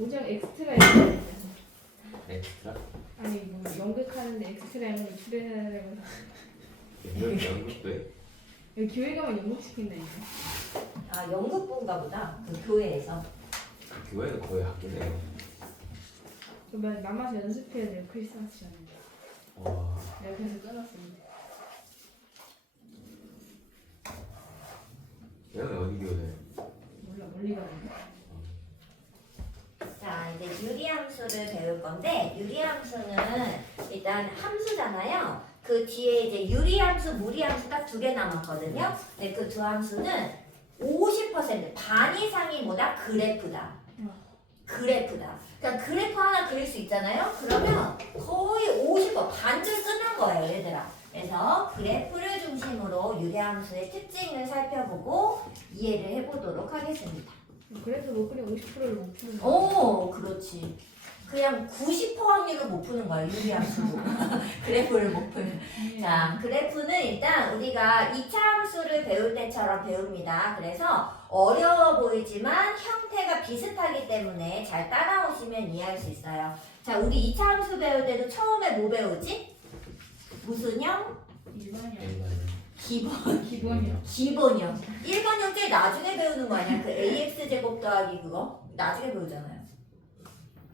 오정 엑스트라 있어요. 엑스트라? 아니 뭐 연극하는데 엑스트라 연극을 출연하려고 연극 왜? 여기 교회 가면 연극 시킨다니까. 아 연극부인가 보다. 그 교회에서. 교회는 거의 학교네요. 그러면 남아서 연습해야 돼요. 크리스마스 전에. 와. 내가 그래서 끊었습니다. 얘는 어디 교회? 몰라 멀리 가는 자 이제 유리함수를 배울 건데 유리함수는 일단 함수잖아요. 그 뒤에 이제 유리함수, 무리함수 딱 두 개 남았거든요. 근데 그 두 함수는 50% 반 이상이 뭐다? 그래프다. 그래프다. 그러니까 그래프 하나 그릴 수 있잖아요. 그러면 거의 50% 반쯤 끝난 거예요, 얘들아. 그래서 그래프를 중심으로 유리함수의 특징을 살펴보고 이해를 해보도록 하겠습니다. 그래서 못 그리면 50%를 못 푸는 거. 오, 그렇지. 그냥 90% 확률로 못 푸는 거야, 유리함수도. 그래프를 못 푸는. 자, 그래프는 일단 우리가 2차 함수를 배울 때처럼 배웁니다. 그래서 어려워 보이지만 형태가 비슷하기 때문에 잘 따라오시면 이해할 수 있어요. 자, 우리 2차 함수 배울 때도 처음에 뭐 배우지? 무슨 형? 일반형. 기본형. 기본형. 1번형 제일 나중에 배우는 거 아니야? 그 AX제곱 더하기 그거? 나중에 배우잖아요.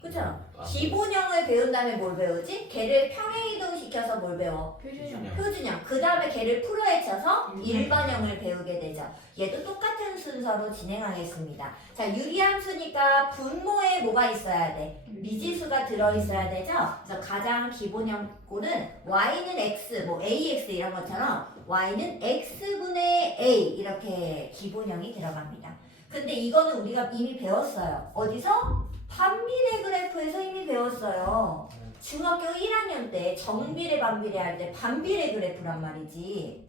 그쵸? 기본형을 배운 다음에 뭘 배우지? 걔를 평행이동시켜서 뭘 배워? 표준형. 표준형. 그 다음에 걔를 풀어헤쳐서 일반형을 배우게 되죠. 얘도 똑같은 순서로 진행하겠습니다. 자, 유리함수니까 분모에 뭐가 있어야 돼? 미지수가 들어있어야 되죠? 그래서 가장 기본형 꼴은 y는 x, 뭐 ax 이런 것처럼 y는 x분의 a 이렇게 기본형이 들어갑니다. 근데 이거는 우리가 이미 배웠어요. 어디서? 반비례 그래프에서 이미 배웠어요. 중학교 1학년 때 정비례 반비례 할 때 반비례 그래프란 말이지.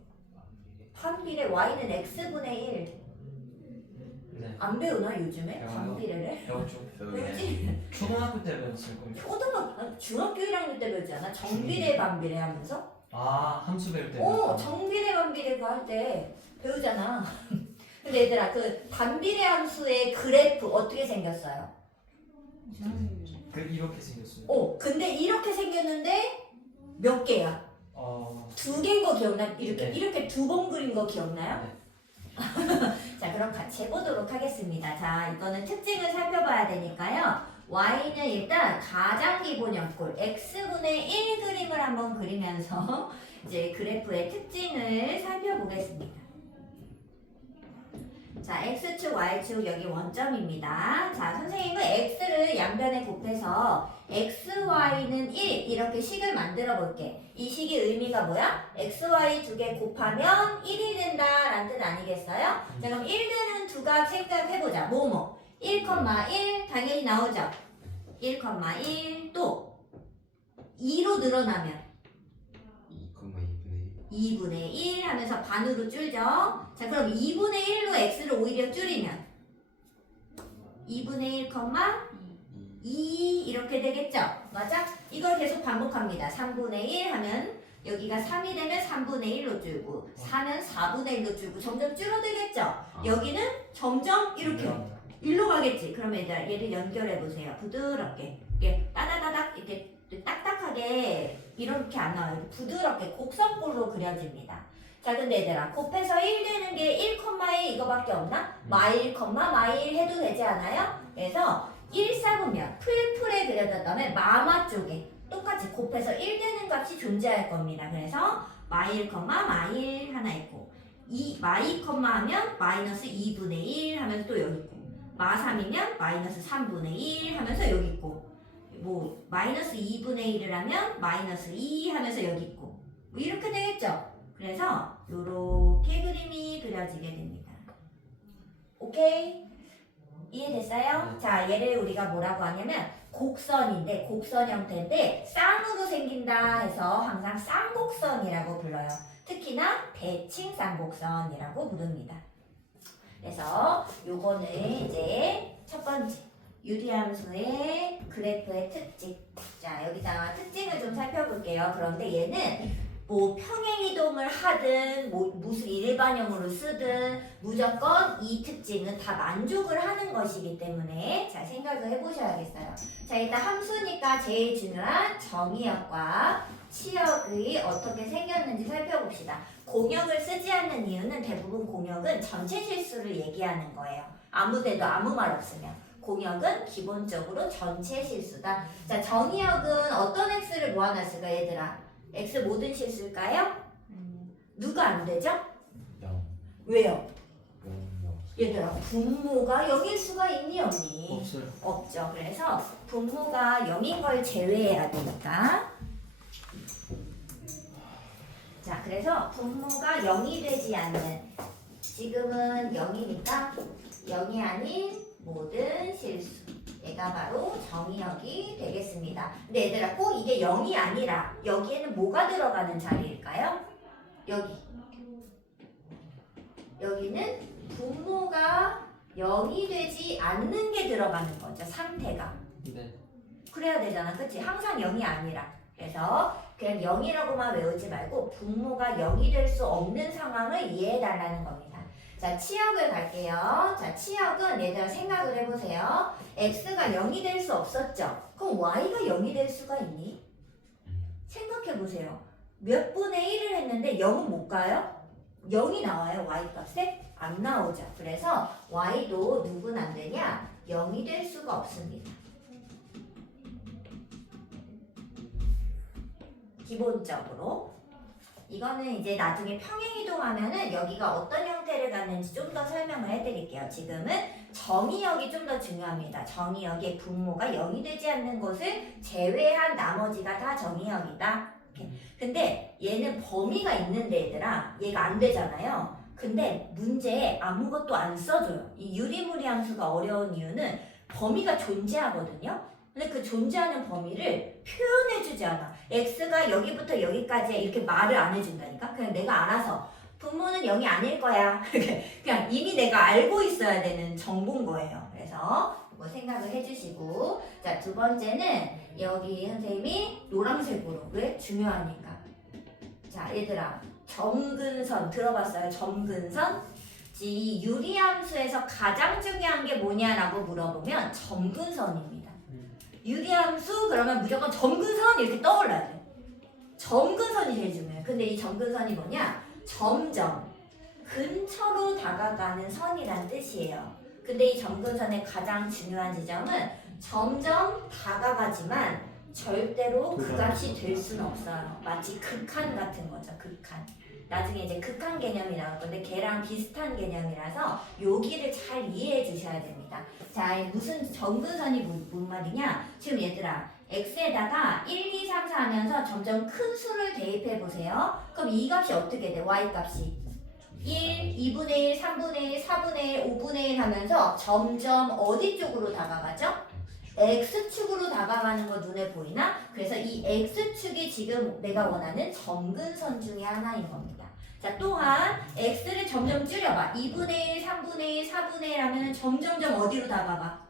반비례 y는 x분의 1. 네. 안 배우나 요즘에? 배워요. 반비례를? 배웠죠. 배우지? 초등학교 때 배웠을 겁니다. 초등학교, 중학교 1학년 때 배우지 않아? 정비례 반비례 하면서? 아, 함수 배울 때. 정비례 반비례 그거 할 때 배우잖아. 근데 얘들아 그 반비례 함수의 그래프 어떻게 생겼어요? 그 이렇게 생겼어요. 근데 이렇게 생겼는데 몇 개야? 두 개인 거 기억나? 이렇게 네. 이렇게 두 번 그린 거 기억나요? 네. 자 그럼 같이 해보도록 하겠습니다. 자 이거는 특징을 살펴봐야 되니까요. y는 일단 가장 기본형 꼴 x분의 1 그림을 한번 그리면서 이제 그래프의 특징을 살펴보겠습니다. 자, x축, y축 여기 원점입니다. 자, 선생님은 x를 양변에 곱해서 x, y는 1 이렇게 식을 만들어 볼게. 이 식의 의미가 뭐야? x, y 두 개 곱하면 1이 된다라는 뜻 아니겠어요? 자, 그럼 1 되는 두각 생각해보자. 뭐뭐? 1, 1 당연히 나오죠? 1, 1 또 2로 늘어나면 2분의 1 하면서 반으로 줄죠. 자 그럼 2분의 1로 x를 오히려 줄이면 2분의 1, 2 이렇게 되겠죠. 맞아? 이걸 계속 반복합니다. 3분의 1 하면 여기가 3이 되면 3분의 1로 줄고 4면 4분의 1로 줄고 점점 줄어들겠죠. 여기는 점점 이렇게 1로 가겠지. 그러면 이제 얘를 연결해 보세요. 부드럽게 이렇게 따다다닥 이렇게 딱딱하게 이렇게 안 나와요. 이렇게 부드럽게 곡선꼴로 그려집니다. 자 근데 얘들아 곱해서 1 되는 게 1, 1 이거밖에 없나? 마일, 마일 해도 되지 않아요? 그래서 1 쌍으면 풀풀에 그려졌다면 마마 쪽에 똑같이 곱해서 1 되는 값이 존재할 겁니다. 그래서 마일, 마일 하나 있고 마이, 하면 마이너스 2분의 1 하면서 또 여기 있고 마 3이면 마이너스 3분의 1 하면서 여기 있고 뭐 마이너스 2분의 1을 하면 마이너스 2 하면서 여기 있고 뭐 이렇게 되겠죠. 그래서 요렇게 그림이 그려지게 됩니다. 오케이? 이해됐어요? 자 얘를 우리가 뭐라고 하냐면 곡선인데 곡선 형태인데 쌍으로 생긴다 해서 항상 쌍곡선이라고 불러요. 특히나 대칭 쌍곡선이라고 부릅니다. 그래서 요거는 이제 첫 번째 유리함수의 그래프의 특징. 자 여기다가 특징을 좀 살펴볼게요. 그런데 얘는 뭐 평행이동을 하든 뭐 무슨 일반형으로 쓰든 무조건 이 특징은 다 만족을 하는 것이기 때문에 자 생각을 해보셔야겠어요. 자 일단 함수니까 제일 중요한 정의역과 치역이 어떻게 생겼는지 살펴봅시다. 공역을 쓰지 않는 이유는 대부분 공역은 전체 실수를 얘기하는 거예요. 아무데도 아무 말 없으면. 공역은 기본적으로 전체 실수다. 자 정의역은 어떤 x를 모아놨을까 얘들아? x 모든 실수일까요? 누가 안 되죠? 0 왜요? 0 0 얘들아 분모가 0일 수가 있니 없니? 없어요. 없죠. 그래서 분모가 0인 걸 제외해야 되니까 자 그래서 분모가 0이 되지 않는 지금은 0이니까 0이 아닌 모든 실수 얘가 바로 정의역이 되겠습니다. 근데 얘들아 꼭 이게 0이 아니라 여기에는 뭐가 들어가는 자리일까요? 여기는 분모가 0이 되지 않는 게 들어가는 거죠. 상태가. 네. 그래야 되잖아. 그치? 항상 0이 아니라. 그래서 그냥 0이라고만 외우지 말고 분모가 0이 될 수 없는 상황을 이해해달라는 겁니다. 자, 치역을 갈게요. 자, 치역은 얘들아 생각을 해보세요. x가 0이 될 수 없었죠? 그럼 y가 0이 될 수가 있니? 생각해보세요. 몇 분의 1을 했는데 0은 못 가요? 0이 나와요, y값에? 안 나오죠. 그래서 y도 누군 안 되냐? 0이 될 수가 없습니다. 기본적으로. 이거는 이제 나중에 평행이동하면은 여기가 어떤 형태를 갖는지 좀 더 설명을 해드릴게요. 지금은 정의역이 좀 더 중요합니다. 정의역의 분모가 0이 되지 않는 것을 제외한 나머지가 다 정의역이다. 근데 얘는 범위가 있는데 얘들아 얘가 안 되잖아요. 근데 문제에 아무것도 안 써줘요. 이 유리무리 함수가 어려운 이유는 범위가 존재하거든요. 근데 그 존재하는 범위를 표현해주지 않아. x가 여기부터 여기까지 이렇게 말을 안 해준다니까. 그냥 내가 알아서 분모는 0이 아닐 거야. 그냥 이미 내가 알고 있어야 되는 정보인 거예요. 그래서 뭐 생각을 해주시고 자, 두 번째는 여기 선생님이 노란색으로 왜? 중요하니까. 자, 얘들아 점근선 들어봤어요? 점근선? 이 유리함수에서 가장 중요한 게 뭐냐라고 물어보면 점근선입니다. 유리함수 그러면 무조건 점근선 이렇게 떠올라야 돼. 점근선이 제일 중요해. 근데 이 점근선이 뭐냐? 점점 근처로 다가가는 선이란 뜻이에요. 근데 이 점근선의 가장 중요한 지점은 점점 다가가지만 절대로 그 값이 될 수는 없어요. 마치 극한 같은 거죠. 극한. 나중에 이제 극한 개념이 나올 건데 걔랑 비슷한 개념이라서 여기를 잘 이해해 주셔야 됩니다. 자, 무슨 점근선이 뭔 말이냐? 지금 얘들아 x에다가 1, 2, 3, 4 하면서 점점 큰 수를 대입해 보세요. 그럼 이 값이 어떻게 돼? y 값이 1, 2분의 1, 3분의 1, 4분의 1, 5분의 1 하면서 점점 어디 쪽으로 다가가죠? x축으로 다가가는 거 눈에 보이나? 그래서 이 x축이 지금 내가 원하는 점근선 중에 하나인 겁니다. 자, 또한 x를 점점 줄여봐. 2분의 1, 3분의 1, 4분의 1 하면 점점점 어디로 다가가?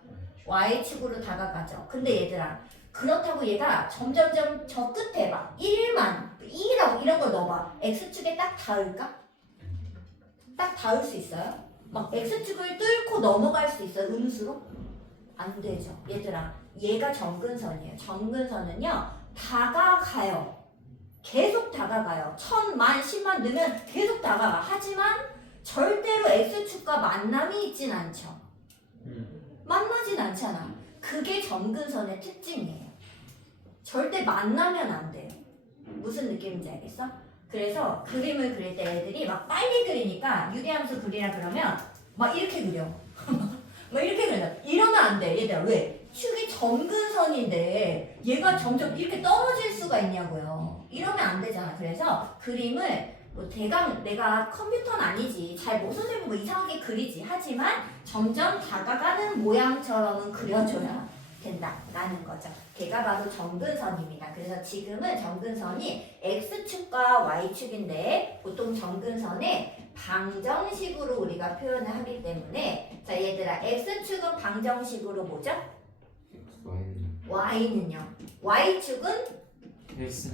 y축으로 다가가죠. 근데 얘들아 그렇다고 얘가 점점점 저 끝에 봐. 1만 2라고 이런 걸 넣어봐. x축에 딱 닿을까? 딱 닿을 수 있어요? 막 x축을 뚫고 넘어갈 수 있어요? 음수로? 안 되죠. 얘들아 얘가 점근선이에요. 점근선은요 다가가요. 계속 다가가요. 1000만 10만 넣으면 계속 다가가. 하지만 절대로 x축과 만남이 있진 않죠. 만나진 않잖아. 그게 점근선의 특징이에요. 절대 만나면 안 돼요. 무슨 느낌인지 알겠어? 그래서 그림을 그릴 때 애들이 막 빨리 그리니까 유리함수 그리라 그러면 막 이렇게 그려. 막 이렇게 그려. 이러면 안 돼. 얘들아 왜? 축이 점근선인데 얘가 점점 이렇게 떨어질 수가 있냐고요. 이러면 안 되잖아. 그래서 그림을 뭐 대강 내가 컴퓨터는 아니지. 잘 못 선생님 뭐 이상하게 그리지. 하지만 점점 다가가는 모양처럼은 그려줘야 된다라는 거죠. 걔가 바로 점근선입니다. 그래서 지금은 점근선이 x축과 y축인데 보통 점근선에 방정식으로 우리가 표현을 하기 때문에 자 얘들아 x축은 방정식으로 뭐죠? y는요? y축은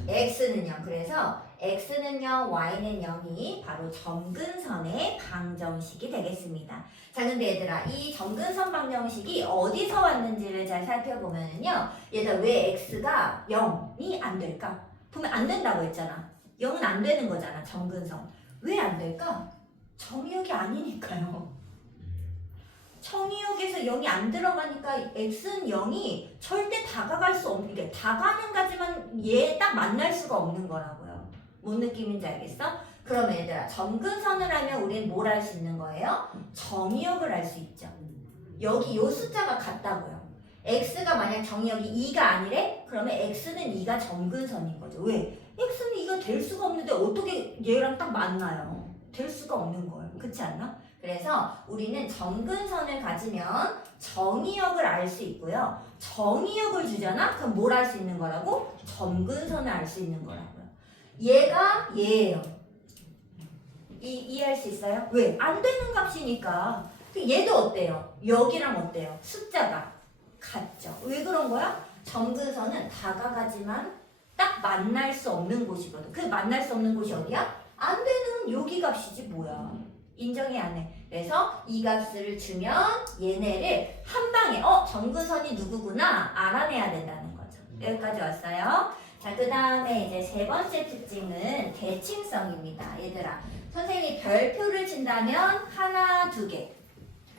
x는요. 그래서 x는 0, y는 0이 바로 점근선의 방정식이 되겠습니다. 자, 근데 얘들아, 이 점근선 방정식이 어디서 왔는지를 잘 살펴보면은요, 얘들아, 왜 x가 0이 안 될까? 보면 안 된다고 했잖아. 0은 안 되는 거잖아, 점근선. 왜 안 될까? 정의역이 아니니까요. 정의역에서 0이 안 들어가니까 x는 0이 절대 다가갈 수 없는 게 다가는 가지만 얘 딱 만날 수가 없는 거라고요. 뭔 느낌인지 알겠어? 그러면 얘들아, 점근선을 하면 우리는 뭘 할 수 있는 거예요? 정의역을 알 수 있죠. 여기 요 숫자가 같다고요. x가 만약 정의역이 2가 아니래? 그러면 x는 2가 점근선인 거죠. 왜? x는 2가 될 수가 없는데 어떻게 얘랑 딱 만나요? 될 수가 없는 거예요. 그렇지 않나? 그래서 우리는 점근선을 가지면 정의역을 알 수 있고요. 정의역을 주잖아? 그럼 뭘 알 수 있는 거라고? 점근선을 알 수 있는 거라고요. 얘가 얘예요. 이해할 수 있어요? 왜? 안 되는 값이니까. 얘도 어때요? 여기랑 어때요? 숫자가 같죠. 왜 그런 거야? 점근선은 다가가지만 딱 만날 수 없는 곳이거든. 그 만날 수 없는 곳이 어디야? 안 되는 여기 값이지 뭐야. 인정이 안 해. 그래서 이 값을 주면 얘네를 한 방에 점근선이 누구구나 알아내야 된다는 거죠. 여기까지 왔어요. 자, 그 다음에 이제 세 번째 특징은 대칭성입니다. 얘들아, 선생님이 별표를 친다면 하나, 두 개.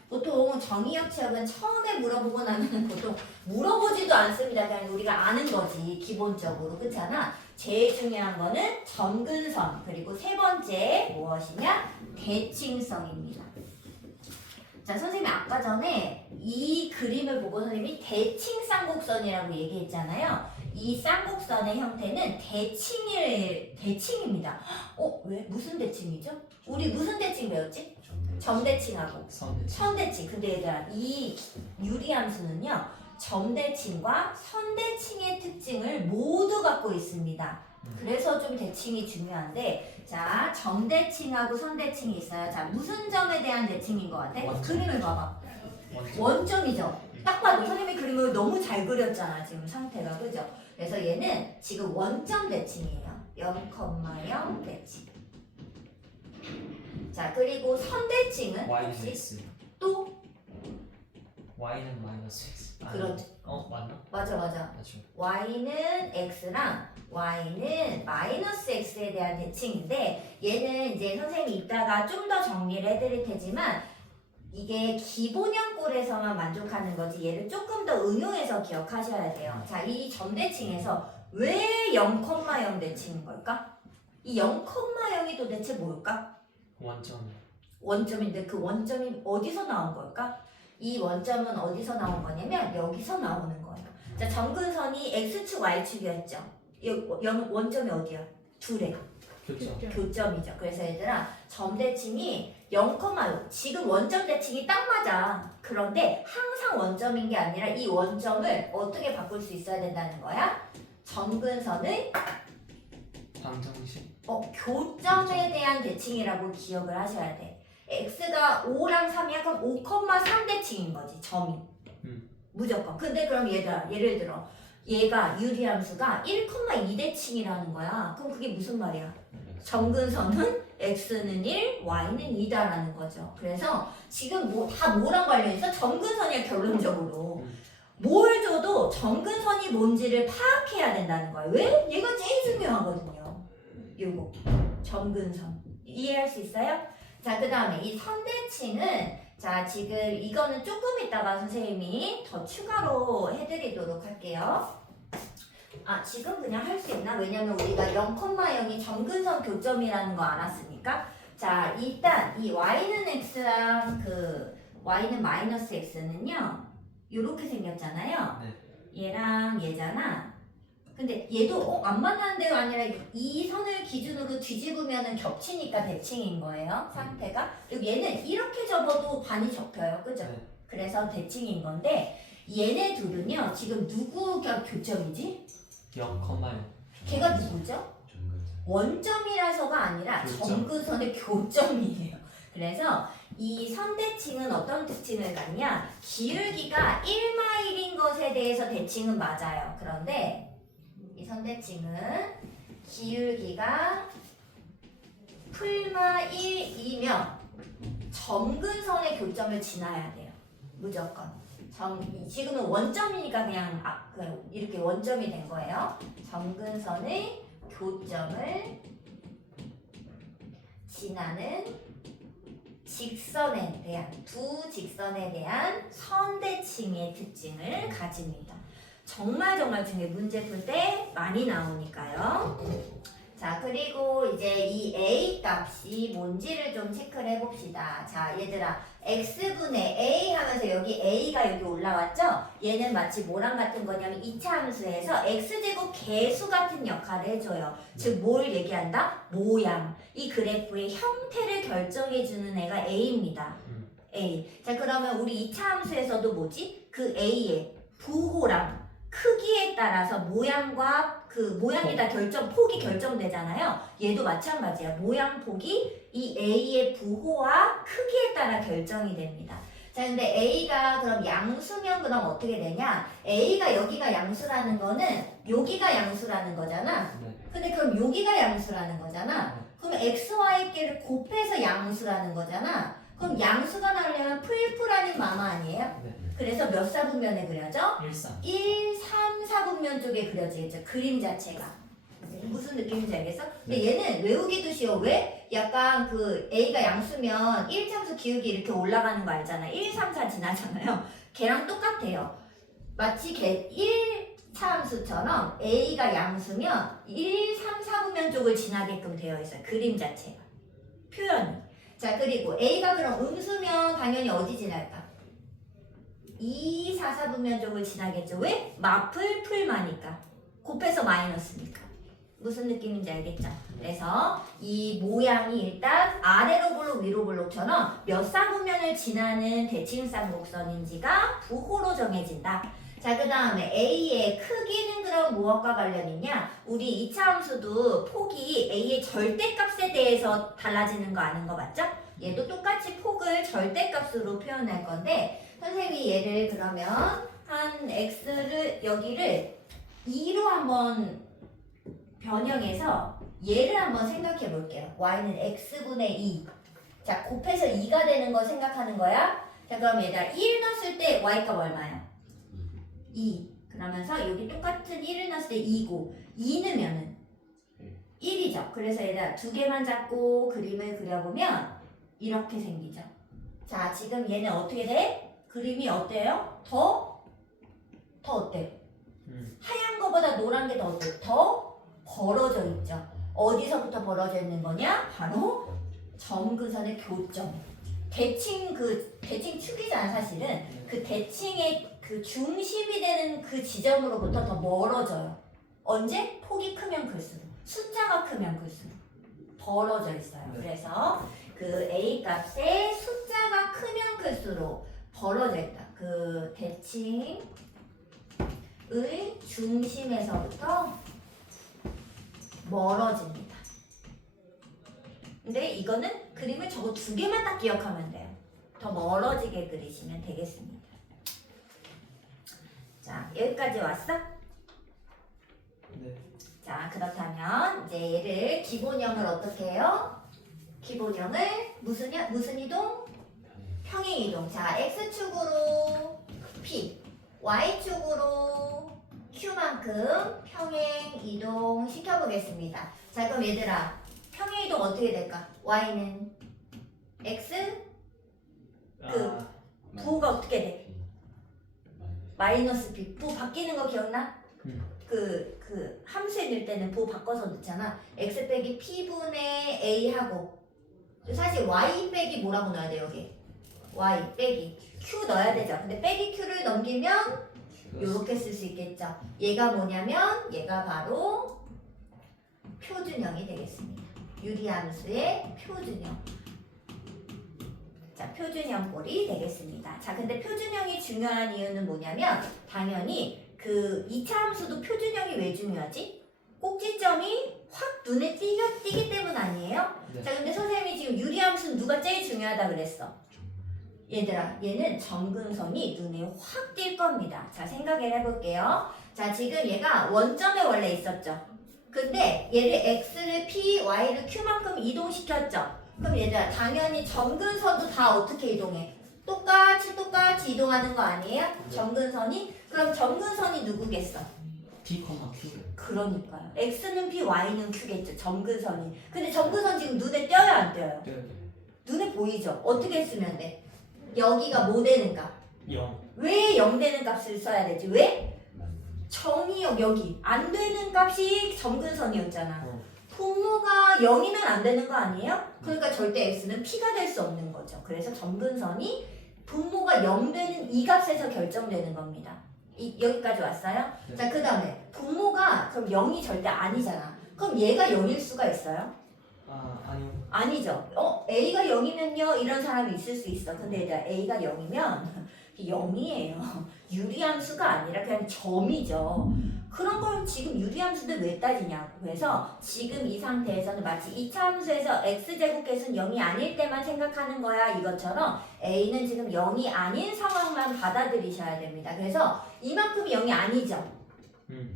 보통 정의역 취업은 처음에 물어보고 나면 보통 물어보지도 않습니다. 그냥 우리가 아는 거지, 기본적으로. 그렇지 않아? 제일 중요한 거는 점근선, 그리고 세 번째 무엇이냐? 대칭성입니다. 자, 선생님이 아까 전에 이 그림을 보고 선생님이 대칭 쌍곡선이라고 얘기했잖아요. 이 쌍곡선의 형태는 대칭입니다. 왜? 무슨 대칭이죠? 우리 무슨 대칭 배웠지? 점대칭하고 선대칭. 근데 얘들아, 이 유리함수는요, 점대칭과 선대칭의 특징을 모두 갖고 있습니다. 그래서 좀 대칭이 중요한데, 자, 점대칭하고 선대칭이 있어요. 자, 무슨 점에 대한 대칭인 것 같아? 원점. 그림을 봐봐. 원점이죠. 딱 봐도 선생님이 그림을 너무 잘 그렸잖아, 지금 상태가. 그죠? 그래서 얘는 지금 원점 대칭이에요. 0,0 대칭. 자, 그리고 선대칭은 y는 혹시 x, 또 y는 마이너스 x. 그렇죠. 맞나? 맞아. 맞죠. y는 x랑 y는 마이너스 x에 대한 대칭인데, 얘는 이제 선생님이 이따가 좀 더 정리를 해드릴 테지만 이게 기본형 꼴에서만 만족하는 거지, 얘를 조금 더 응용해서 기억하셔야 돼요. 자, 이 점대칭에서 왜 0,0 대칭인 걸까? 이 0,0이 도대체 뭘까? 원점인데 그 원점이 어디서 나온 걸까? 이 원점은 어디서 나온 거냐면 여기서 나오는 거예요. 자, 점근선이 x축 y축이었죠. 원점이 어디야? 둘에 교점이죠. 그래서 얘들아, 점대칭이 0,6 지금 원점 대칭이 딱 맞아. 그런데 항상 원점인 게 아니라 이 원점을 어떻게 바꿀 수 있어야 된다는 거야? 점근선의 방정식. 교점에 대한 대칭이라고 기억을 하셔야 돼. x가 5랑 3이야. 그럼 5,3 대칭인 거지, 점이. 무조건. 근데 그럼 얘들아, 예를 들어 얘가 유리함수가 1,2 대칭이라는 거야. 그럼 그게 무슨 말이야? 점근선은 x는 1, y는 2다라는 거죠. 그래서 지금 다 뭐랑 관련해서 점근선이야, 결론적으로. 뭘 줘도 점근선이 뭔지를 파악해야 된다는 거야. 왜? 얘가 제일 중요하거든요. 요거 점근선 이해할 수 있어요? 자, 그 다음에 이 선대칭은, 자, 지금 이거는 조금 이따가 선생님이 더 추가로 해드리도록 할게요. 지금 그냥 할 수 있나? 왜냐면 우리가 0,0이 점근선 교점이라는 거 알았으니까. 자, 일단 이 y는 x랑 그 y는 마이너스 x는요, 요렇게 생겼잖아요. 네. 얘랑 얘잖아. 근데 얘도 안 만나는 데가 아니라 이 선을 기준으로 뒤집으면 겹치니까 대칭인 거예요, 상태가. 그리고 얘는 이렇게 접어도 반이 접혀요, 그죠? 네. 그래서 대칭인 건데, 얘네 둘은요, 지금 누구가 교점이지? 0,0. 걔가 누구죠? 원점이라서가 아니라 교점. 점근선의 교점이에요. 그래서 이 선대칭은 어떤 특징을 갖냐? 기울기가 1마일인 것에 대해서 대칭은 맞아요. 그런데 이 선대칭은 기울기가 풀마 1이면 점근선의 교점을 지나야 돼요. 무조건. 지금은 원점이니까 그냥 이렇게 원점이 된 거예요. 점근선의 교점을 지나는 직선에 대한 두 직선에 대한 선대칭의 특징을 가집니다. 정말 중에 문제 풀 때 많이 나오니까요. 자, 그리고 이제 이 A 값이 뭔지를 좀 체크를 해봅시다. 자, 얘들아, x분의 a 하면서 여기 a가 여기 올라왔죠? 얘는 마치 뭐랑 같은 거냐면 2차 함수에서 x제곱 개수 같은 역할을 해줘요. 즉, 뭘 얘기한다? 모양. 이 그래프의 형태를 결정해주는 애가 a입니다. a. 자, 그러면 우리 2차 함수에서도 뭐지? 그 a의 부호랑 크기에 따라서 모양과 그 모양이 다 폭이 결정되잖아요. 얘도 마찬가지야. 모양 폭이 이 A의 부호와 크기에 따라 결정이 됩니다. 자, 근데 A가 그럼 양수면 그럼 어떻게 되냐? A가 여기가 양수라는 거는 여기가 양수라는 거잖아. 네. 근데 그럼 여기가 양수라는 거잖아. 그럼 X, Y끼를 곱해서 양수라는 거잖아. 그럼 양수가 나오려면 풀풀 아닌 마마 아니에요? 네. 그래서 몇 사분면에 그려져? 13. 1, 3, 4분면 쪽에 그려지겠죠. 그림 자체가. 무슨 느낌인지 알겠어? 근데 얘는 외우기도 쉬워. 왜? 약간 그 A가 양수면 1참수 기울기 이렇게 올라가는 거 알잖아. 1, 3, 4 지나잖아요. 걔랑 똑같아요. 마치 걔 1차 함수처럼 A가 양수면 1, 3, 4분면 쪽을 지나게끔 되어 있어요. 그림 자체가. 표현이. 자, 그리고 A가 그럼 음수면 당연히 어디 지날까? 2, 4, 4분면 쪽을 지나겠죠. 왜? 마플 풀마니까. 곱해서 마이너스니까. 무슨 느낌인지 알겠죠? 그래서 이 모양이 일단 아래로 볼록 위로 볼록처럼 몇 사분면을 지나는 대칭 쌍곡선인지가 부호로 정해진다. 자, 그 다음에 A의 크기는 그럼 무엇과 관련 있냐? 우리 2차 함수도 폭이 A의 절대값에 대해서 달라지는 거 아는 거 맞죠? 얘도 똑같이 폭을 절대값으로 표현할 건데 선생님이 얘를 그러면 한 x를 여기를 2로 한번 변형해서 얘를 한번 생각해 볼게요. y는 x분의 2. 자, 곱해서 2가 되는 거 생각하는 거야. 자, 그럼 얘들아 1 넣었을 때 y값 얼마야? 2. 그러면서 여기 똑같은 1을 넣었을 때 2고 2 넣으면은 1이죠. 그래서 얘들아 두 개만 잡고 그림을 그려보면 이렇게 생기죠. 자, 지금 얘는 어떻게 돼? 그림이 어때요? 더 어때? 하얀 거보다 노란 게 더 어때? 더 벌어져 있죠. 어디서부터 벌어져 있는 거냐? 바로 점근선의 교점. 대칭 축이잖아 사실은. 그 대칭의 그 중심이 되는 그 지점으로부터 더 멀어져요. 언제? 폭이 크면 클수록. 숫자가 크면 클수록 벌어져 있어요. 그래서 그 A 값의 숫자가 크면 클수록 벌어져 있다. 그 대칭의 중심에서부터 멀어집니다. 근데 이거는 그림을 저거 두 개만 딱 기억하면 돼요. 더 멀어지게 그리시면 되겠습니다. 자, 여기까지 왔어? 네. 자, 그렇다면 이제 얘를 기본형을 어떻게 해요? 기본형을 무슨 이동? 평행 이동. 자, x축으로 p, y축으로 q만큼 평행 이동 시켜보겠습니다. 자, 그럼 얘들아, 평행 이동 어떻게 될까? y는 x, 부호가 어떻게 돼? 마이너스 b. 부호 바뀌는 거 기억나? 그 함수에 넣을 때는 부호 바꿔서 넣잖아. x 빼기 p분의 a 하고 사실 y 빼기 뭐라고 넣어야 돼 여기? y 빼기 q 넣어야 되죠. 근데 빼기 q를 넘기면 이렇게 쓸 수 있겠죠. 얘가 뭐냐면 얘가 바로 표준형이 되겠습니다. 유리함수의 표준형. 자, 표준형 꼴이 되겠습니다. 자, 근데 표준형이 중요한 이유는 뭐냐면 당연히 그 2차 함수도 표준형이 왜 중요하지? 꼭지점이 확 눈에 띄기 때문 아니에요? 네. 자, 근데 선생님이 지금 유리함수는 누가 제일 중요하다 그랬어? 얘들아, 얘는 점근선이 눈에 확 띌 겁니다. 자, 생각을 해볼게요. 자, 지금 얘가 원점에 원래 있었죠? 근데 얘를 x를 p, y를 q만큼 이동시켰죠. 그럼 얘들아 당연히 점근선도 다 어떻게 이동해? 똑같이 이동하는 거 아니에요? 점근선이? 그럼 점근선이 누구겠어? P, Q. 그러니까요. x는 p, y는 q겠죠. 점근선이. 근데 점근선 지금 눈에 띄어요 안 띄어요? 네. 눈에 보이죠? 어떻게 쓰면 돼? 여기가 뭐 되는 값? 0. 왜 0 되는 값을 써야 되지? 왜? 정의역 여기 안 되는 값이 점근선이었잖아. 분모가 0이면 안 되는 거 아니에요? 그러니까 절대 x는 p가 될 수 없는 거죠. 그래서 점근선이 분모가 0 되는 이 값에서 결정되는 겁니다. 여기까지 왔어요? 네. 자, 그 다음에 분모가 그럼 0이 절대 아니잖아. 그럼 얘가 0일 수가 있어요? 아니요. 아니죠. A가 0이면요 이런 사람이 있을 수 있어. 근데 얘들아 A가 0이면 0이에요. 유리함수가 아니라 그냥 점이죠. 그런 걸 지금 유리함수들 왜 따지냐고. 그래서 지금 이 상태에서는 마치 2차 함수에서 x제곱계수는 0이 아닐 때만 생각하는 거야. 이것처럼 A는 지금 0이 아닌 상황만 받아들이셔야 됩니다. 그래서 이만큼이 0이 아니죠.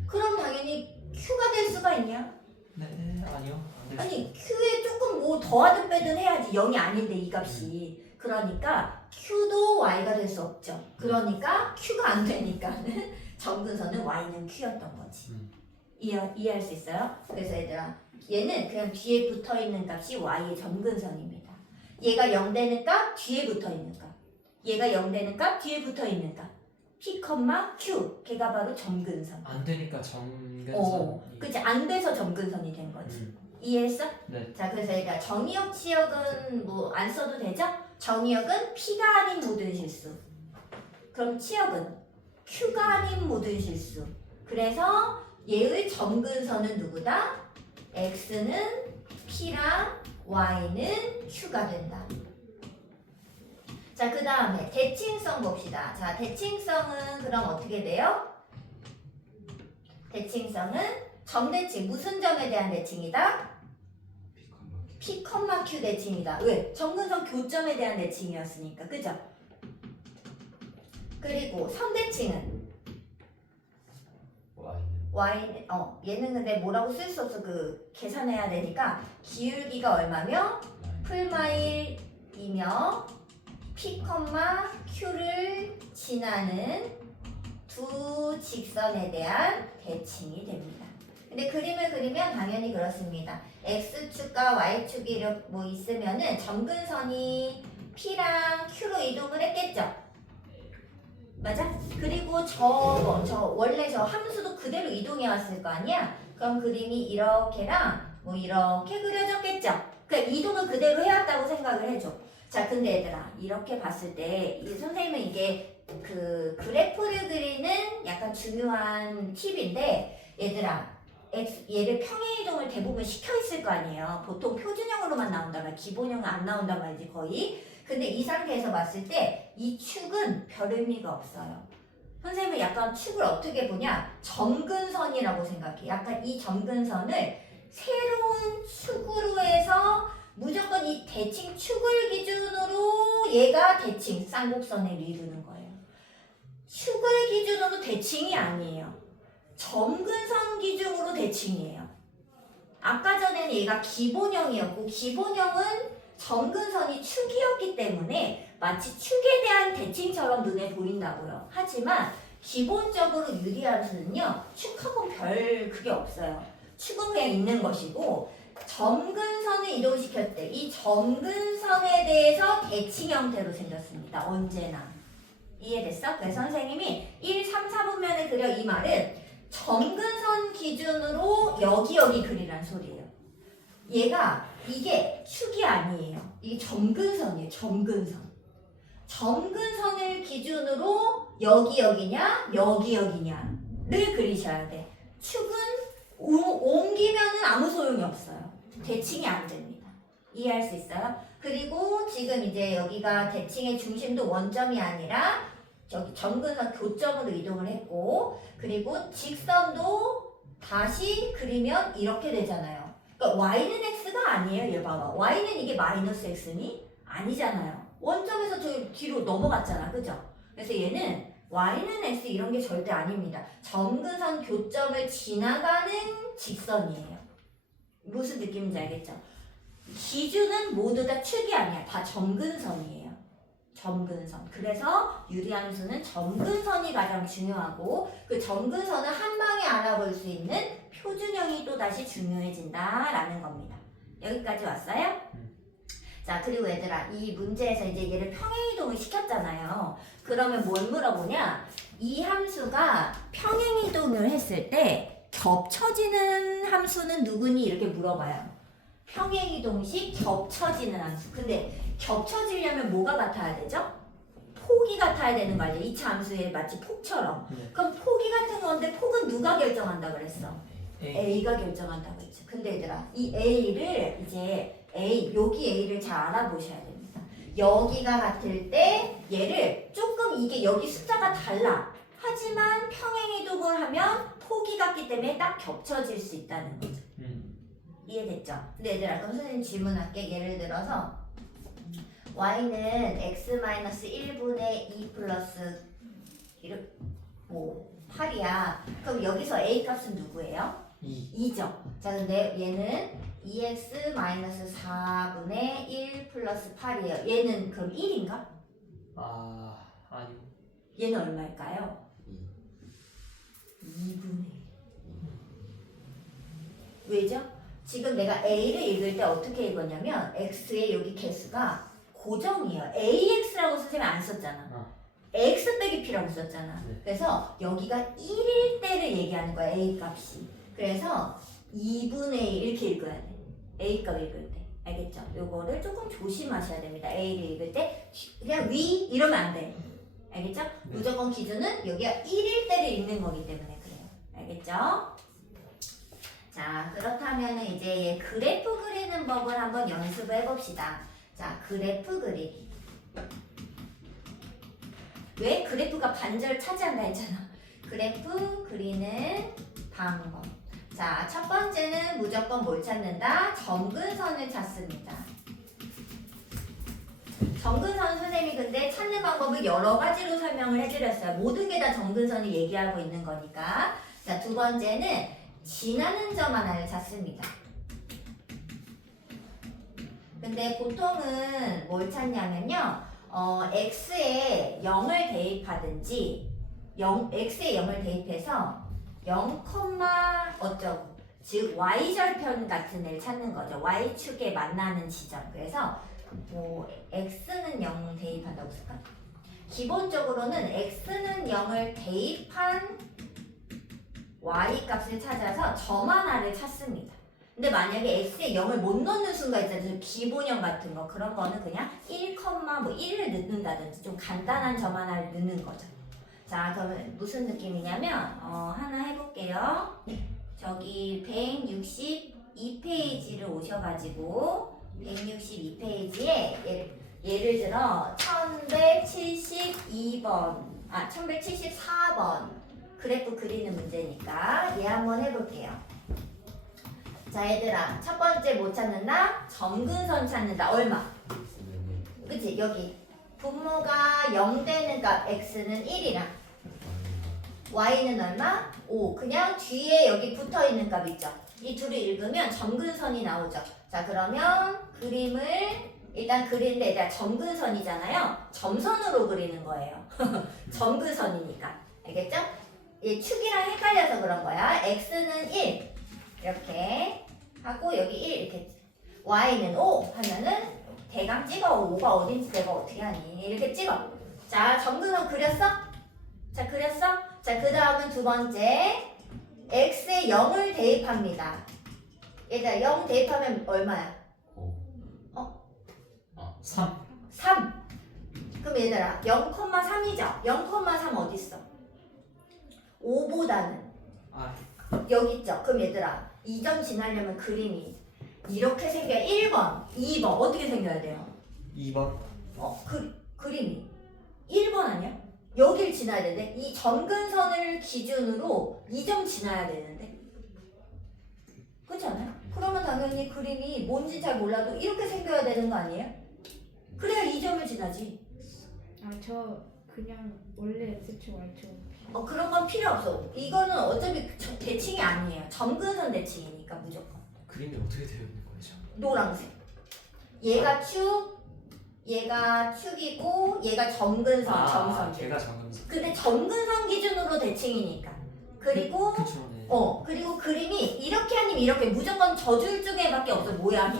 그럼 당연히 Q가 될 수가 있냐? 네, 아니요. 안 될 아니 Q에 조금 뭐 더하든 빼든 해야지. 0이 아닌데 이 값이. 그러니까 Q도 Y가 될 수 없죠. 그러니까 Q가 안 되니까는 점근선은 Y는 Q였던 거지. 이해할 수 있어요? 그래서 얘들아 얘는 그냥 뒤에 붙어있는 값이 Y의 점근선입니다. 얘가 0 되는 값 뒤에 붙어있는 값. 얘가 0 되는 값 뒤에 붙어있는 값. P, Q 걔가 바로 점근선. 안 되니까 점근선. 그치 안 돼서 점근선이 된 거지. 이해했어? 네. 자 그래서 얘가 정의역 치역은 뭐 안 써도 되죠? 정의역은 P가 아닌 모든 실수. 그럼 치역은 Q가 아닌 모든 실수. 그래서 얘의 점근선은 누구다? X는 P랑 Y는 Q가 된다. 자 그 다음에 대칭성 봅시다. 자 대칭성은 그럼 어떻게 돼요? 대칭성은 점대칭. 무슨 점에 대한 대칭이다? P, Q 대칭이다. 왜? 점근선 교점에 대한 대칭이었으니까. 그죠? 그리고 선대칭은 Y는 얘는 근데 뭐라고 쓸 수 없어. 그 계산해야 되니까 기울기가 얼마며 풀마일이며 P, Q를 지나는 두 직선에 대한 대칭이 됩니다. 근데 그림을 그리면 당연히 그렇습니다. X축과 Y축이 이렇게 뭐 있으면은 점근선이 P랑 Q로 이동을 했겠죠? 맞아? 그리고 원래 저 함수도 그대로 이동해 왔을 거 아니야? 그럼 그림이 이렇게랑 뭐 이렇게 그려졌겠죠? 그러니까 이동을 그대로 해왔다고 생각을 해줘. 자, 근데 얘들아, 이렇게 봤을 때, 선생님은 이게 그 그래프를 그리는 약간 중요한 팁인데, 얘들아, 얘를 평행이동을 대부분 시켜있을 거 아니에요. 보통 표준형으로만 나온단 말이야. 기본형은 안 나온단 말이지, 거의. 근데 이 상태에서 봤을 때 이 축은 별 의미가 없어요. 선생님은 약간 축을 어떻게 보냐? 점근선이라고 생각해. 약간 이 점근선을 새로운 축으로 해서 무조건 이 대칭 축을 기준으로 얘가 대칭 쌍곡선을 이루는 거예요. 축을 기준으로 대칭이 아니에요. 점근선 기준으로 대칭이에요. 아까 전에는 얘가 기본형이었고 기본형은 점근선이 축이었기 때문에 마치 축에 대한 대칭처럼 눈에 보인다고요. 하지만 기본적으로 유리함수는요. 축하고 별 그게 없어요. 축은 그냥 있는 것이고 점근선을 이동시켰을 때 이 점근선에 대해서 대칭 형태로 생겼습니다. 언제나. 이해됐어? 그래서 선생님이 1, 3, 4분면에 그려 이 말은 점근선 기준으로 여기 그리란 소리예요. 이게 축이 아니에요. 이게 점근선이에요. 점근선을 기준으로 여기냐 여기냐를 그리셔야 돼. 축은 옮기면은 아무 소용이 없어요. 대칭이 안 됩니다. 이해할 수 있어요? 그리고 지금 이제 여기가 대칭의 중심도 원점이 아니라 저기 점근선 교점으로 이동을 했고 그리고 직선도 다시 그리면 이렇게 되잖아요. 그러니까 y는 x가 아니에요. 얘 봐봐. y는 이게 마이너스 x니? 아니잖아요. 원점에서 저 뒤로 넘어갔잖아. 그죠? 그래서 얘는 y는 x 이런 게 절대 아닙니다. 점근선 교점을 지나가는 직선이에요. 무슨 느낌인지 알겠죠? 기준은 모두 다 축이 아니야. 다 점근선이에요. 점근선. 그래서 유리함수는 점근선이 가장 중요하고 그 점근선을 한 방에 알아볼 수 있는 표준형이 또 다시 중요해진다라는 겁니다. 여기까지 왔어요? 자, 그리고 얘들아, 이 문제에서 이제 얘를 평행이동을 시켰잖아요. 그러면 뭘 물어보냐? 이 함수가 평행이동을 했을 때 겹쳐지는 함수는 누구니? 이렇게 물어봐요. 평행이동식 겹쳐지는 함수. 근데 겹쳐지려면 뭐가 같아야 되죠? 폭이 같아야 되는 거 아니에요? 2차 함수에 마치 폭처럼. 네. 그럼 폭이 같은 건데 폭은 누가 결정한다 그랬어? A. A가 결정한다고 했죠. 근데 얘들아, 이 A를 이제 여기 A를 잘 알아보셔야 됩니다. 여기가 같을 때 얘를 조금 이게 여기 숫자가 달라. 하지만 평행이동을 하면 폭이 같기 때문에 딱 겹쳐질 수 있다는 거죠. 이해됐죠? 근데 얘들아, 그럼 선생님 질문할게. 예를 들어서 y는 x-1분의 2 플러스 8이야. 그럼 여기서 a 값은 누구예요? 2죠. 자, 근데 얘는 2x-4분의 1 플러스 8이에요. 얘는 그럼 1인가? 아, 아니요. 얘는 얼마일까요? 2분의 1. 왜죠? 지금 내가 a를 읽을 때 어떻게 읽었냐면 x의 여기 개수가 고정이에요. ax라고 선생님이 안 썼잖아. x 빼기 p라고 썼잖아. 네. 그래서 여기가 1일 때를 얘기하는 거야. a 값이. 그래서 2분의 1 이렇게 읽어야 돼. a 값 읽을 때. 알겠죠? 요거를 조금 조심하셔야 됩니다. a를 읽을 때 그냥 위 이러면 안 돼. 알겠죠? 네. 무조건 기준은 여기가 1일 때를 읽는 거기 때문에 그래요. 알겠죠? 자, 그렇다면 이제 얘 그래프 그리는 법을 한번 연습을 해봅시다. 자, 그래프 그리기. 왜? 그래프가 반절 차지한다 했잖아. 그래프 그리는 방법. 자, 첫 번째는 무조건 뭘 찾는다? 점근선을 찾습니다. 점근선 선생님이 근데 찾는 방법을 여러 가지로 설명을 해드렸어요. 모든 게 다 점근선을 얘기하고 있는 거니까. 자, 두 번째는 지나는 점 하나를 찾습니다. 근데 보통은 뭘 찾냐면요. x에 0을 대입하든지 x에 0을 대입해서 0, 어쩌고 즉 y절편 같은 애를 찾는 거죠. y축에 만나는 지점. 그래서 뭐 x는 0 대입한다고 쓸까? 기본적으로는 x는 0을 대입한 y 값을 찾아서 점 하나를 찾습니다. 근데 만약에 x에 0을 못 넣는 수가 있잖아요. 기본형 같은 거. 그런 거는 그냥 1, 뭐 1을 넣는다든지 좀 간단한 점 하나를 넣는 거죠. 자, 그러면 무슨 느낌이냐면 하나 해볼게요. 저기 162페이지를 오셔가지고 162페이지에 예를 들어 1174번 그래프 그리는 문제니까 얘 한번 해볼게요. 자, 얘들아, 첫 번째 뭐 찾는다? 점근선 찾는다. 얼마? 그치? 여기 분모가 0 되는 값 x는 1이랑 y는 얼마? 5. 그냥 뒤에 여기 붙어있는 값 있죠? 이 둘이 읽으면 점근선이 나오죠. 자, 그러면 그림을 일단 그리는데 얘들아 점근선이잖아요. 점선으로 그리는 거예요. 점근선이니까. 알겠죠? 얘 축이랑 헷갈려서 그런 거야. x는 1 이렇게 하고 여기 1 이렇게 y는 5 하면은 대강 찍어. 5가 어딘지 내가 어떻게 하니. 이렇게 찍어. 자, 점근선 그렸어? 자, 그렸어? 자, 그 다음은 두 번째 x에 0을 대입합니다. 얘들아 0 대입하면 얼마야? 3. 3. 그럼 얘들아 0,3이죠? 0,3 어딨어? 5보다는 아, 여기 있죠? 그럼 얘들아 2점 지나려면 그림이 이렇게 생겨야 1번, 2번 어떻게 생겨야 돼요? 2번. 그림이 1번 아니야? 여길 지나야 되는데 이 점근선을 기준으로 2점 지나야 되는데 그렇지 않아요? 그러면 당연히 그림이 뭔지 잘 몰라도 이렇게 생겨야 되는 거 아니에요? 그래야 2점을 지나지. 아, 저 그냥 원래 X축 Y축 그런 건 필요 없어. 이거는 어차피 대칭이 아니에요. 점근선 대칭이니까 무조건. 그림이 어떻게 되어 있는 거죠? 노란색. 얘가 축, 얘가 축이고 얘가 점근선, 점선. 걔가 정근선. 근데 점근선 기준으로 대칭이니까. 그리고 그쵸, 네. 그리고 그림이 이렇게 아니면 이렇게 무조건 저줄 쪽에밖에 없어 모양이.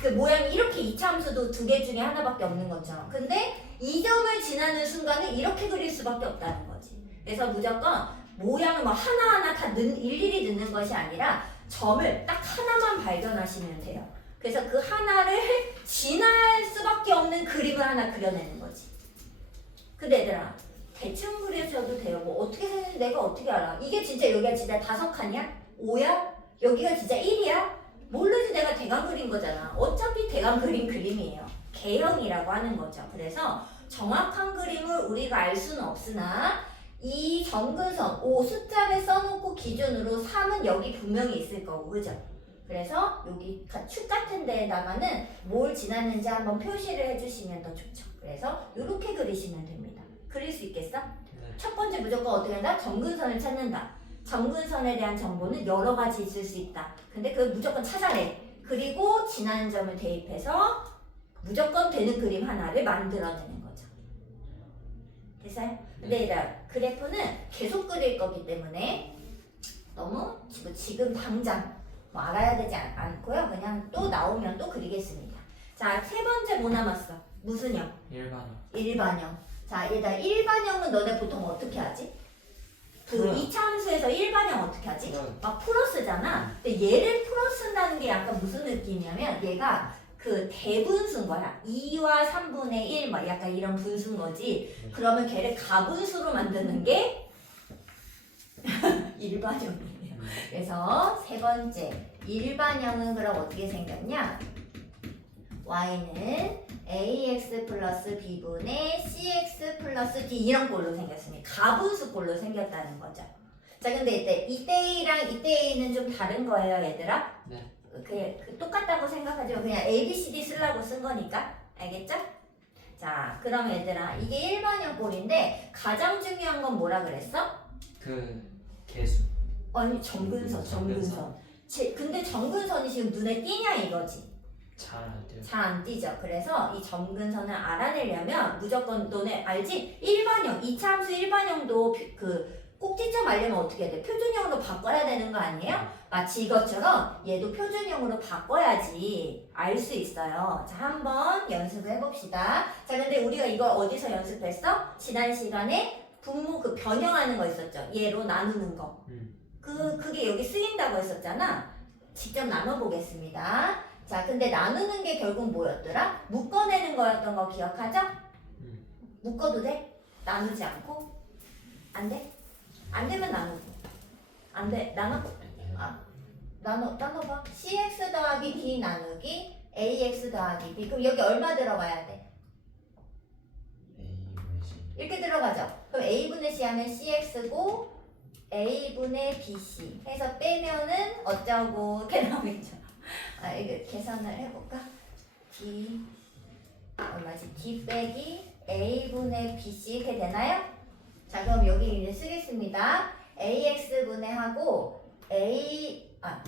그 모양이 이렇게 이차함수도 두 개 중에 하나밖에 없는 것처럼. 근데 이 점을 지나는 순간은 이렇게 그릴 수밖에 없다는 거지. 그래서 무조건 모양을 뭐 하나하나 다 일일이 넣는 것이 아니라 점을 딱 하나만 발견하시면 돼요. 그래서 그 하나를 지날 수밖에 없는 그림을 하나 그려내는 거지. 근데 얘들아 대충 그려줘도 돼요. 뭐 어떻게 되는지 내가 어떻게 알아? 이게 진짜 여기가 진짜 5칸이야? 5야? 여기가 진짜 1이야? 모르지. 내가 대강 그린 거잖아. 어차피 대강 그린 그림이에요. 개형이라고 하는 거죠. 그래서 정확한 그림을 우리가 알 수는 없으나 이 점근선 5 숫자를 써놓고 기준으로 3은 여기 분명히 있을 거고 그죠? 그래서 여기 축 같은 데에다가는 뭘 지났는지 한번 표시를 해주시면 더 좋죠. 그래서 이렇게 그리시면 됩니다. 그릴 수 있겠어? 네. 첫 번째 무조건 어떻게 한다? 점근선을 찾는다. 점근선에 대한 정보는 여러 가지 있을 수 있다. 근데 그걸 무조건 찾아내. 그리고 지나는 점을 대입해서 무조건 되는 그림 하나를 만들어내는 거죠. 됐어요? 근데 얘들아 그래프는 계속 그릴 거기 때문에 너무 지금 당장 뭐 알아야 되지 않고요. 그냥 또 나오면 또 그리겠습니다. 자, 세 번째 뭐 남았어? 무슨 형? 일반형. 일반형. 자, 얘들아 일반형은 너네 보통 어떻게 하지? 그 풀어요. 2차 함수에서 일반형 어떻게 하지? 풀어요. 막 풀어 쓰잖아. 근데 얘를 풀어 쓴다는 게 약간 무슨 느낌이냐면 얘가 그 대분수인 거야. 2와 3분의 1 막 약간 이런 분수인 거지. 그러면 걔를 가분수로 만드는 게 일반형이에요. 그래서 세 번째 일반형은 그럼 어떻게 생겼냐? y는 ax 플러스 b분의 cx 플러스 d 이런 꼴로 생겼습니다. 가분수 꼴로 생겼다는 거죠. 자, 근데 이때 A랑 이때 A는 좀 다른 거예요, 얘들아. 네. 그 똑같다고 생각하지 마. 그냥 A, B, C, D 쓰려고 쓴 거니까. 알겠죠? 자, 그럼 얘들아 이게 일반형 꼴인데 가장 중요한 건 뭐라 그랬어? 그 개수. 아니 점근선. 근데 점근선이 지금 눈에 띄냐 이거지. 잘 안 돼요. 잘 안 띄죠. 그래서 이 점근선을 알아내려면 무조건 너네 알지? 일반형, 2차 함수 일반형도 그 꼭지점 알려면 어떻게 해야 돼? 표준형으로 바꿔야 되는 거 아니에요? 마치 이것처럼 얘도 표준형으로 바꿔야지 알 수 있어요. 자, 한번 연습을 해봅시다. 자, 근데 우리가 이걸 어디서 연습했어? 지난 시간에 분모 그 변형하는 거 있었죠? 얘로 나누는 거. 그게 여기 쓰인다고 했었잖아. 직접 나눠보겠습니다. 자, 근데 나누는 게 결국 뭐였더라? 묶어내는 거였던 거 기억하죠? 묶어도 돼? 나누지 않고? 안 돼? 안 되면 나누고. 안 돼? 나눠봐. cx 더하기 d 나누기 ax 더하기 b. 그럼 여기 얼마 들어가야 돼? A분의 C. 이렇게 들어가죠? 그럼 a분의 c 하면 cx고 a분의 bc 해서 빼면은 어쩌고 이렇게 나오겠죠? 이거 계산을 해볼까? d 얼마지? d 빼기 a분의 bc 이렇게 되나요? 자, 그럼 여기 이제 쓰겠습니다. ax분의 하고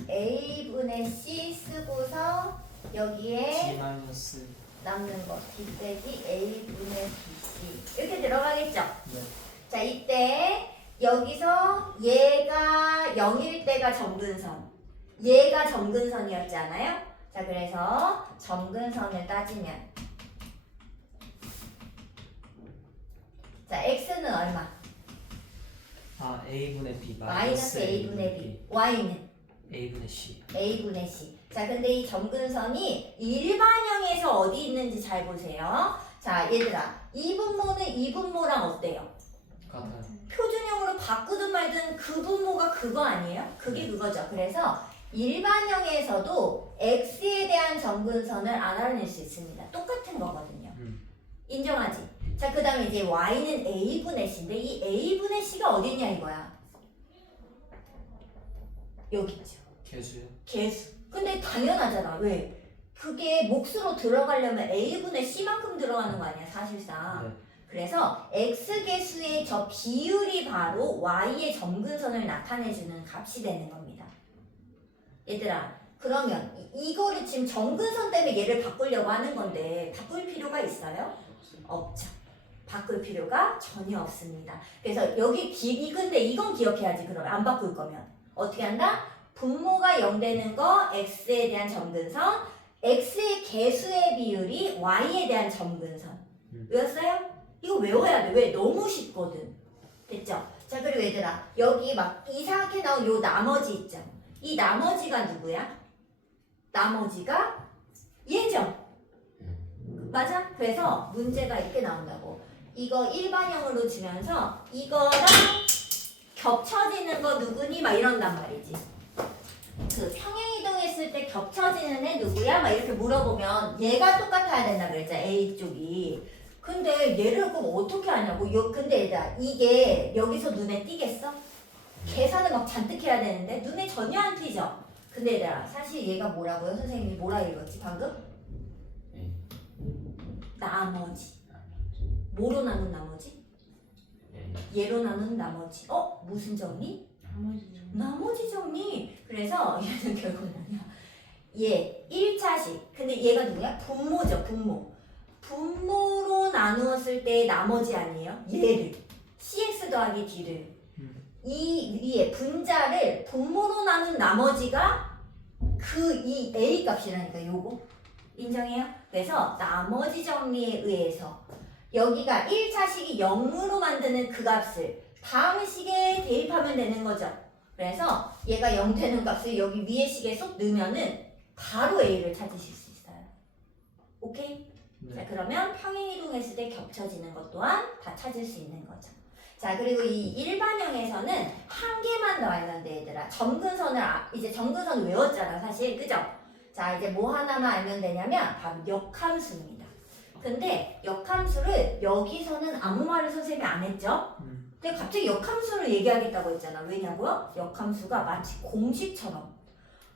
a분의 c 쓰고서 여기에 G 마이너스. 남는 거 d 빼기 a분의 bc 이렇게 들어가겠죠? 네. 자, 이때 여기서 얘가 0일 때가 점근선, 얘가 점근선이었잖아요. 자, 그래서 점근선을 따지면 자, x는 얼마? A분의 B 마이너스 a분의 b. y는 A분의 C. a분의 c. 자, 근데 이 점근선이 일반형에서 어디 있는지 잘 보세요. 자, 얘들아, 이 분모는 이 분모랑 어때요? 같아요. 표준형으로 바꾸든 말든 그 분모가 그거 아니에요? 그게 그거죠. 그래서 일반형에서도 x에 대한 점근선을 알아낼 수 있습니다. 똑같은 거거든요. 인정하지? 자, 그 다음에 이제 y는 a분의 c인데 이 a분의 c가 어딨냐 이거야. 여기 있죠. 개수요? 개수. 근데 당연하잖아. 왜? 그게 몫으로 들어가려면 a분의 c만큼 들어가는 거 아니야 사실상. 네. 그래서 x계수의 저 비율이 바로 y의 점근선을 나타내주는 값이 되는 겁니다. 얘들아, 그러면 이거를 지금 점근선 때문에 얘를 바꾸려고 하는 건데 바꿀 필요가 있어요? 없죠. 바꿀 필요가 전혀 없습니다. 그래서 여기 근데 이건 기억해야지. 그러면 안 바꿀 거면 어떻게 한다? 분모가 0 되는 거 x에 대한 점근선, x의 개수의 비율이 y에 대한 점근선. 외웠어요? 이거 외워야 돼. 왜? 너무 쉽거든. 됐죠? 자, 그리고 얘들아, 여기 막 이상하게 나온 요 나머지 있죠? 이 나머지가 누구야? 나머지가 얘죠? 맞아? 그래서 문제가 이렇게 나온다고. 이거 일반형으로 주면서 이거랑 겹쳐지는 거 누구니? 막 이런단 말이지. 그 평행이동했을 때 겹쳐지는 애 누구야? 막 이렇게 물어보면 얘가 똑같아야 된다 그랬잖아. A 쪽이. 근데 얘를 그럼 어떻게 하냐고. 근데 얘들아, 이게 여기서 눈에 띄겠어? 계산을 막 잔뜩 해야 되는데 눈에 전혀 안 띄죠? 근데 얘들아, 사실 얘가 뭐라고요? 선생님이 뭐라 읽었지 방금? 나머지. 뭐로 나눈 나머지? 얘로 나눈 나머지. 무슨 정리? 나머지 정리. 그래서 얘는 결국 뭐냐? 얘 1차식. 근데 얘가 누구야? 분모죠. 분모로 나누었을 때 나머지 아니에요? 얘를 cx 더하기 d를 이 위에 분자를 분모로 나눈 나머지가 이 a 값이라니까. 요거 인정해요? 그래서 나머지 정리에 의해서 여기가 1차식이 0으로 만드는 그 값을 다음 식에 대입하면 되는 거죠. 그래서 얘가 0 되는 값을 여기 위에 식에 쏙 넣으면은 바로 a를 찾으실 수 있어요. 오케이? 네. 자, 그러면 평행이동했을 때 겹쳐지는 것 또한 다 찾을 수 있는 거죠. 자, 그리고 이 일반형에서는 한 개만 더 알면 돼, 얘들아. 점근선을 이제 점근선 외웠잖아, 사실. 그죠? 자, 이제 뭐 하나만 알면 되냐면 바로 역함수입니다. 근데 역함수를 여기서는 아무 말을 선생님이 안 했죠? 근데 갑자기 역함수를 얘기하겠다고 했잖아. 왜냐고요? 역함수가 마치 공식처럼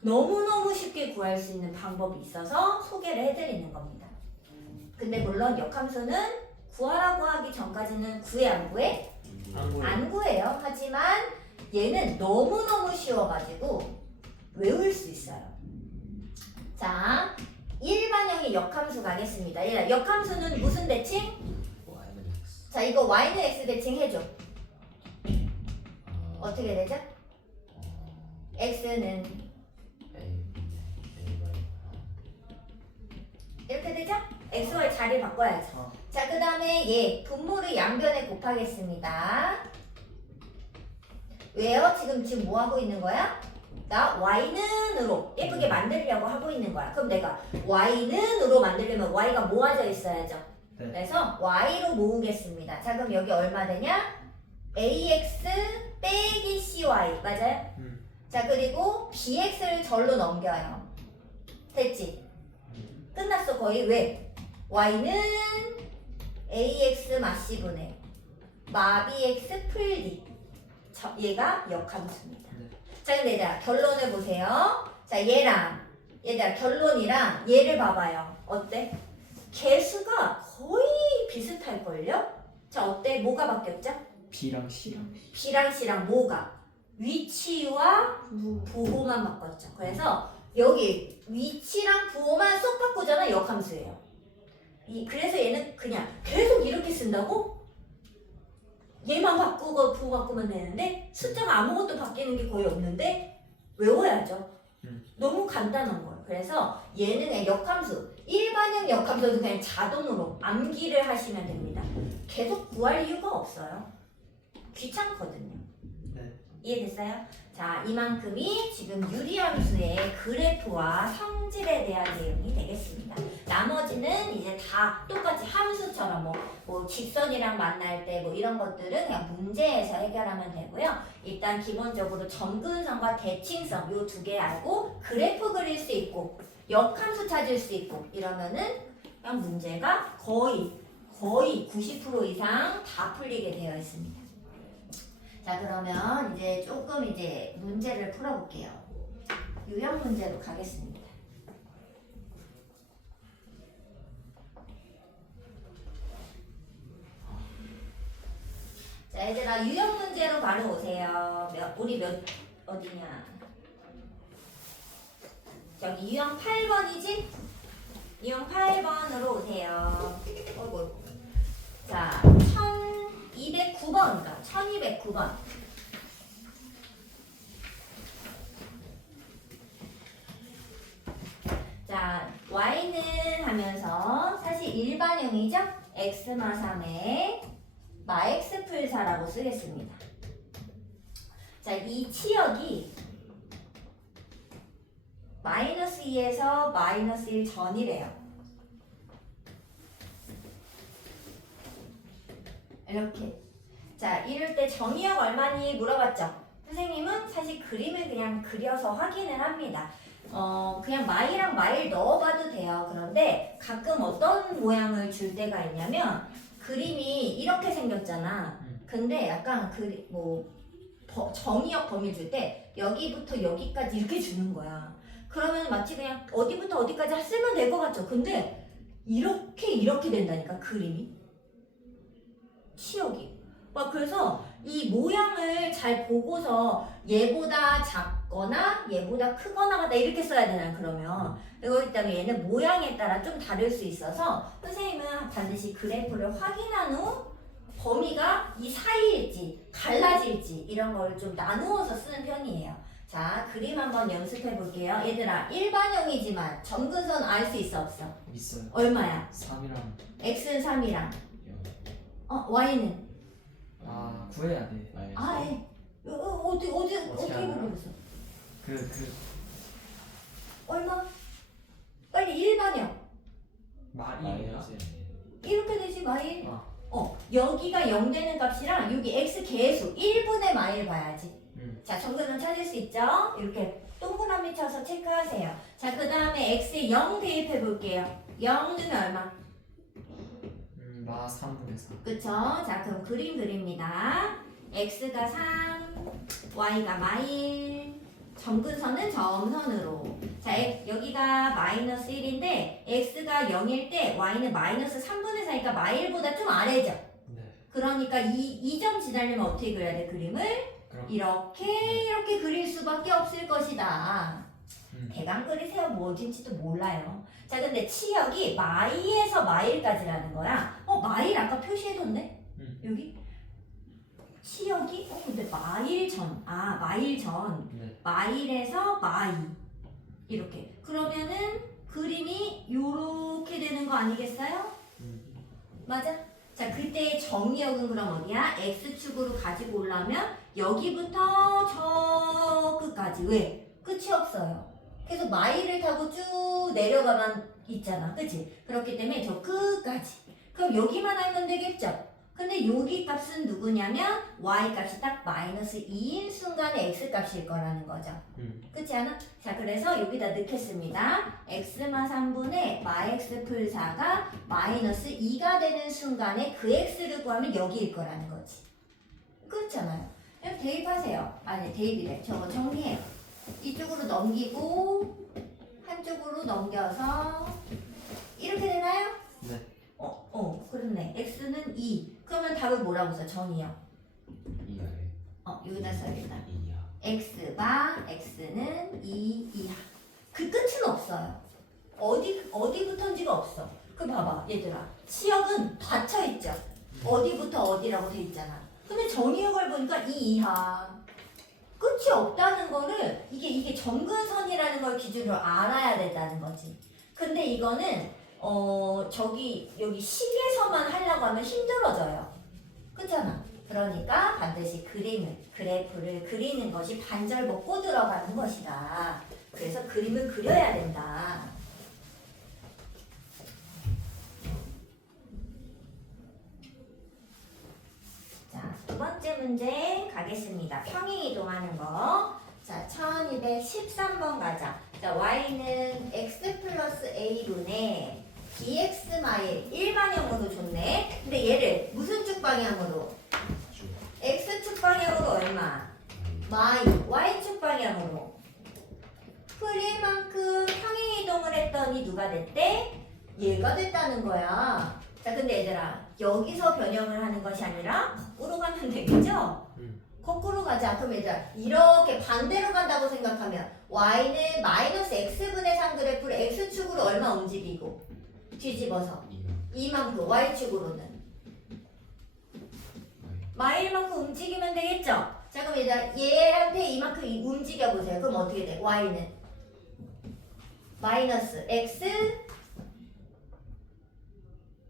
너무너무 쉽게 구할 수 있는 방법이 있어서 소개를 해드리는 겁니다. 근데 물론 역함수는 구하라고 하기 전까지는 구해 안 구해? 안 구해요. 하지만 얘는 너무너무 쉬워가지고 외울 수 있어요. 자, 일반형의 역함수 가겠습니다. 얘들아, 역함수는 무슨 대칭? 자, 이거 y는 x 대칭 해줘. 어떻게 되죠? x는 이렇게 되죠? xy 자리 바꿔야죠. 자, 그 다음에 얘 분모를 양변에 곱하겠습니다. 왜요? 지금 뭐 하고 있는 거야? 나 y는으로 예쁘게 만들려고 하고 있는 거야. 그럼 내가 y는으로 만들려면 y가 모아져 있어야죠. 네. 그래서 y로 모으겠습니다. 자, 그럼 여기 얼마 되냐? ax 빼기 cy 맞아요? 자, 그리고 bx를 절로 넘겨요. 됐지? 끝났어 거의. 왜? y는 ax 마씨분의 마bx 풀기. 얘가 역함수입니다. 네. 자, 근데 얘들아 결론을 보세요. 자, 얘들아 결론이랑 얘를 봐봐요. 어때? 개수가 거의 비슷할걸요? 자, 어때? 뭐가 바뀌었죠? B랑 C랑 B랑 C랑 뭐가? 위치와 부호만 바꿨죠. 그래서 여기 위치랑 부호만 쏙 바꾸잖아. 역함수예요. 그래서 얘는 그냥 계속 이렇게 쓴다고? 얘만 바꾸고 부호 바꾸면 되는데 숫자가 아무것도 바뀌는 게 거의 없는데 외워야죠. 너무 간단한 거예요. 그래서 얘는 그냥 역함수, 일반형 역함수는 그냥 자동으로 암기를 하시면 됩니다. 계속 구할 이유가 없어요. 귀찮거든요. 네. 이해됐어요? 자, 이만큼이 지금 유리함수의 그래프와 성질에 대한 내용이 되겠습니다. 나머지는 이제 다 똑같이 함수처럼 뭐 직선이랑 만날 때 뭐 이런 것들은 그냥 문제에서 해결하면 되고요. 일단 기본적으로 점근선과 대칭선 요 두 개 알고 그래프 그릴 수 있고 역함수 찾을 수 있고 이러면은 그냥 문제가 거의 90% 이상 다 풀리게 되어 있습니다. 자, 그러면 이제 조금 문제를 풀어볼게요. 유형 문제로 가겠습니다. 자, 얘들아 유형 문제로 바로 오세요. 우리 몇 어디냐? 저기 유형 8번이지? 유형 8번으로 오세요. 어이구. 자, 1209번가 1209번. 자, y는 하면서 사실 일반형이죠? x마 3에 마x 풀4라고 쓰겠습니다. 자, 이 치역이 마이너스 2에서 마이너스 1 전이래요. 이렇게. 자, 이럴 때 정의역 얼마니 물어봤죠? 선생님은 사실 그림을 그냥 그려서 확인을 합니다. 그냥 마이랑 마일 넣어봐도 돼요. 그런데 가끔 어떤 모양을 줄 때가 있냐면 그림이 이렇게 생겼잖아. 근데 약간 정의역 범위 줄 때 여기부터 여기까지 이렇게 주는 거야. 그러면 마치 그냥 어디부터 어디까지 쓰면 될 것 같죠? 근데 이렇게 된다니까 그림이. 치역이. 막 그래서 이 모양을 잘 보고서 얘보다 작거나 얘보다 크거나가 다 이렇게 써야 되나 그러면. 그렇기 때문에 얘는 모양에 따라 좀 다를 수 있어서 선생님은 반드시 그래프를 확인한 후 범위가 이 사이일지 갈라질지 이런 걸 좀 나누어서 쓰는 편이에요. 자, 그림 한번 연습해 볼게요. 얘들아, 일반형이지만 점근선 알 수 있어 없어? 있어요. 얼마야? 3이랑 x는 3이랑 y는? 구해야 돼. 예. 어떻게 보고 알아요? 있어? 얼마? 빨리 일반형. 말이에요. 이렇게 되지 마일. 아. 여기가 0 되는 값이랑 여기 x 계수 1분의 마일 봐야지. 자, 점근선 찾을 수 있죠? 이렇게 동그라미 쳐서 체크하세요. 자, 그 다음에 x에 0 대입해 볼게요. 0 넣으면 얼마? 마 3분의 4. 그쵸? 자, 그럼 그림 그립니다. x가 3, y가 마일, 점근선은 점선으로. 자, 여기가 마이너스 1인데 x가 0일 때 y는 마이너스 3분의 4니까 마일보다 좀 아래죠? 네. 그러니까 이 점 지나려면 어떻게 그려야 돼, 그림을? 그럼 이렇게 그릴 수밖에 없을 것이다. 음. 대강 그리세요. 뭐든지도 몰라요. 자, 근데 치역이 마이에서 마일까지라는 거야. 마일 아까 표시해뒀네? 여기? 치역이? 근데 마일 전. 마일 전. 네. 마일에서 마이. 이렇게. 그러면은 그림이 요렇게 되는 거 아니겠어요? 맞아? 자, 그때의 정의역은 그럼 어디야? x축으로 가지고 올라오면 여기부터 저 끝까지. 왜? 끝이 없어요. 그래서 마일을 타고 쭉 내려가만 있잖아. 그치? 그렇기 때문에 저 끝까지. 그럼 여기만 알면 되겠죠? 근데 여기 값은 누구냐면 y 값이 딱 마이너스 2인 순간에 x 값일 거라는 거죠. 그렇지 않아? 자, 그래서 여기다 넣겠습니다. x마 3분의 마x 풀 4가 마이너스 2가 되는 순간에 그 x를 구하면 여기일 거라는 거지. 그렇잖아요. 그럼 대입하세요. 대입이래. 저거 정리해요. 이쪽으로 넘기고 한쪽으로 넘겨서 이렇게 되나요? 네. 그렇네. x는 2. 그러면 답을 뭐라고 써? 정의요. 2야에 여기다 써야겠다. 2야. x바 x는 2 이하. 그 끝은 없어요. 어디부터인지가 없어. 그 봐봐 얘들아. 치역은 닫혀있죠. 어디부터 어디라고 돼 있잖아. 근데 정의역을 보니까 2 이하. 끝이 없다는 거를 이게 점근선이라는 걸 기준으로 알아야 된다는 거지. 근데 이거는 여기 식에서만 하려고 하면 힘들어져요. 그렇잖아. 그러니까 반드시 그래프를 그리는 것이 반절 먹고 들어가는 것이다. 그래서 그림을 그려야 된다. 자, 두 번째 문제 가겠습니다. 평행 이동하는 거. 자, 1213번 가자. 자, y는 x 플러스 a분의 dx 마일 일반형으로 줬네. 근데 얘를 무슨 쭉 방향으로? x축 방향으로 얼마? 마이. y축 방향으로. 풀릴 만큼 평행 이동을 했더니 누가 됐대? 얘가 됐다는 거야. 자, 근데 얘들아, 여기서 변형을 하는 것이 아니라 거꾸로 가면 되겠죠? 거꾸로 가자. 그럼 얘들아 이렇게 반대로 간다고 생각하면 y는 마이너스 x분의 3 그래프를 x축으로 얼마 움직이고 뒤집어서 이만큼 y축으로는 마일만큼 움직이면 되겠죠? 자 그럼 얘들아 얘한테 이만큼 움직여보세요. 그럼 어떻게 돼? y는 마이너스 x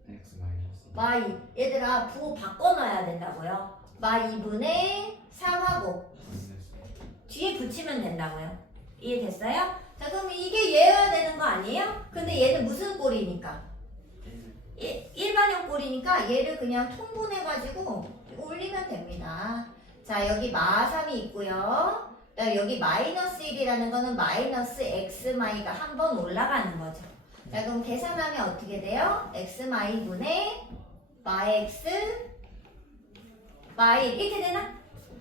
x 마이너스 y 얘들아 부호 바꿔놔야 된다고요. 마 2분의 3하고 뒤에 붙이면 된다고요. 이해됐어요? 자 그럼 이게 얘여야 되는 거 아니에요? 근데 얘는 무슨 꼴이니까? 일반형 꼴이니까 얘를 그냥 통분해가지고 올리면 됩니다. 자 여기 마 3이 있고요. 그다음 여기 마이너스 1이라는 거는 마이너스 x마이가 한 번 올라가는 거죠. 자 그럼 계산하면 어떻게 돼요? x마이분의 마x 마이 이렇게 되나?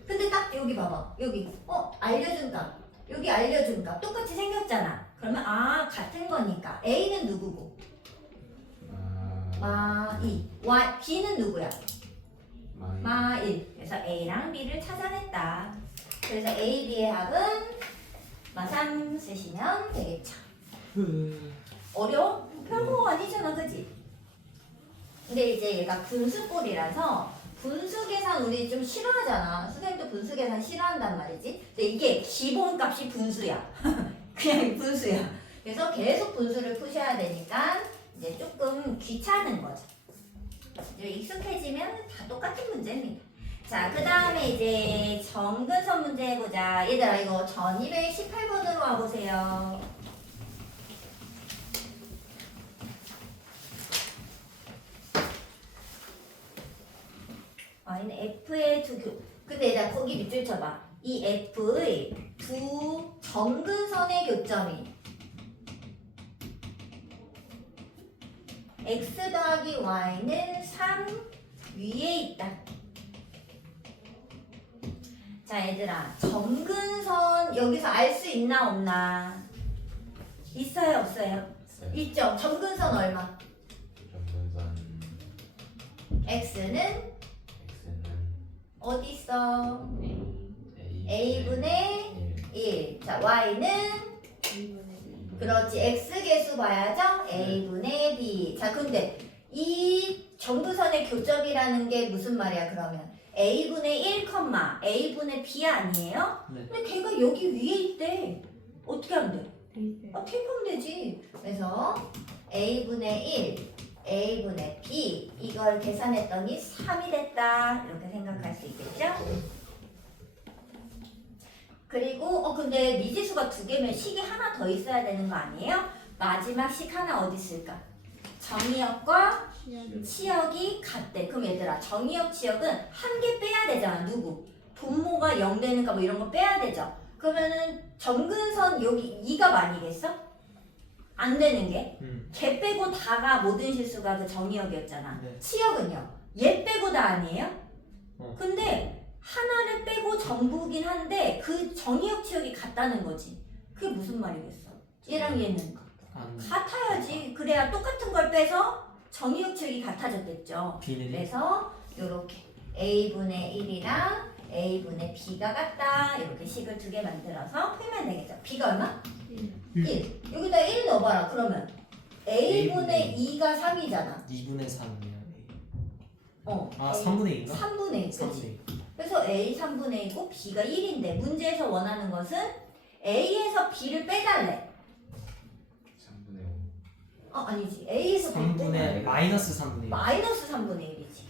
근데 딱 여기 봐봐. 여기 알려준 값 여기 알려준 값 똑같이 생겼잖아. 그러면 같은 거니까 a는 누구고? 마 2 y b는 누구야? 마 1. 그래서 a랑 b를 찾아냈다. 그래서 a, b의 합은 마 3 쓰시면 되겠죠. 어려워? 별거 아니잖아, 그지? 근데 이제 얘가 분수꼴이라서 분수 계산 우리 좀 싫어하잖아. 선생님도 분수 계산 싫어한단 말이지. 근데 이게 기본값이 분수야. 그냥 분수야. 그래서 계속 분수를 푸셔야 되니까 이제 조금 귀찮은 거죠. 이제 익숙해지면 다 똑같은 문제입니다. 자, 그 다음에 이제 정근선 문제 해보자. 얘들아 이거 1218번으로 와보세요. y는 f의 근데 얘들아 거기 밑줄 쳐봐. 이 f의 두 정근선의 교점이 x 더하기 y는 3 위에 있다. 자 얘들아 정근선 여기서 알 수 있나 없나? 있어요 없어요? 있죠. 정근선 얼마? 정근선 x는 어디 있어? a분의 1. 자 y는 2분의 그렇지. x 개수 봐야죠. a분의 b. 자 근데 이 정근선의 교점이라는 게 무슨 말이야 그러면? a분의 1, a분의 b 아니에요? 네. 근데 걔가 여기 위에 있대. 어떻게 하면 돼? 1. 대입하면 되지. 그래서 a분의 1, a분의 b 이걸 계산했더니 3이 됐다. 이렇게 생각할 수 있겠죠? 그리고 근데 미지수가 2개면 식이 하나 더 있어야 되는 거 아니에요? 마지막 식 하나 어디 있을까? 정의역과 치역이 같대. 그럼 얘들아 정의역 치역은 한 개 빼야 되잖아. 누구? 분모가 0 되는가 뭐 이런 거 빼야 되죠. 그러면은 정근선 여기 2가 아니겠어? 안 되는 게? 걔 빼고 다가 모든 실수가 그 정의역이었잖아. 네. 치역은요? 얘 빼고 다 아니에요? 어. 근데 하나를 빼고 전부긴 한데 그 정의역 치역이 같다는 거지. 그게 무슨 말이겠어? 얘랑 얘는 같아야지. 그래야 똑같은 걸 빼서 정의역 치역이 같아졌겠죠. b는 그래서 요렇게 a분의 1이랑 a분의 b가 같다. 이렇게 식을 2개 만들어서 풀면 되겠죠. b가 얼마? 1. 여기다 1 넣어봐라. 그러면 a분의 2가 3이잖아. 2분의 3이요. 3분의 3분의 2인가? 3분의 1. 그치? 3분의 2. 그래서 a 3분의 2고 b가 1인데 문제에서 원하는 것은 a에서 b를 빼달래. 3분의 5 아니지. a에서 b 빼달래. 3분의 마이너스 3분의 1. 마이너스 3분의 1이지.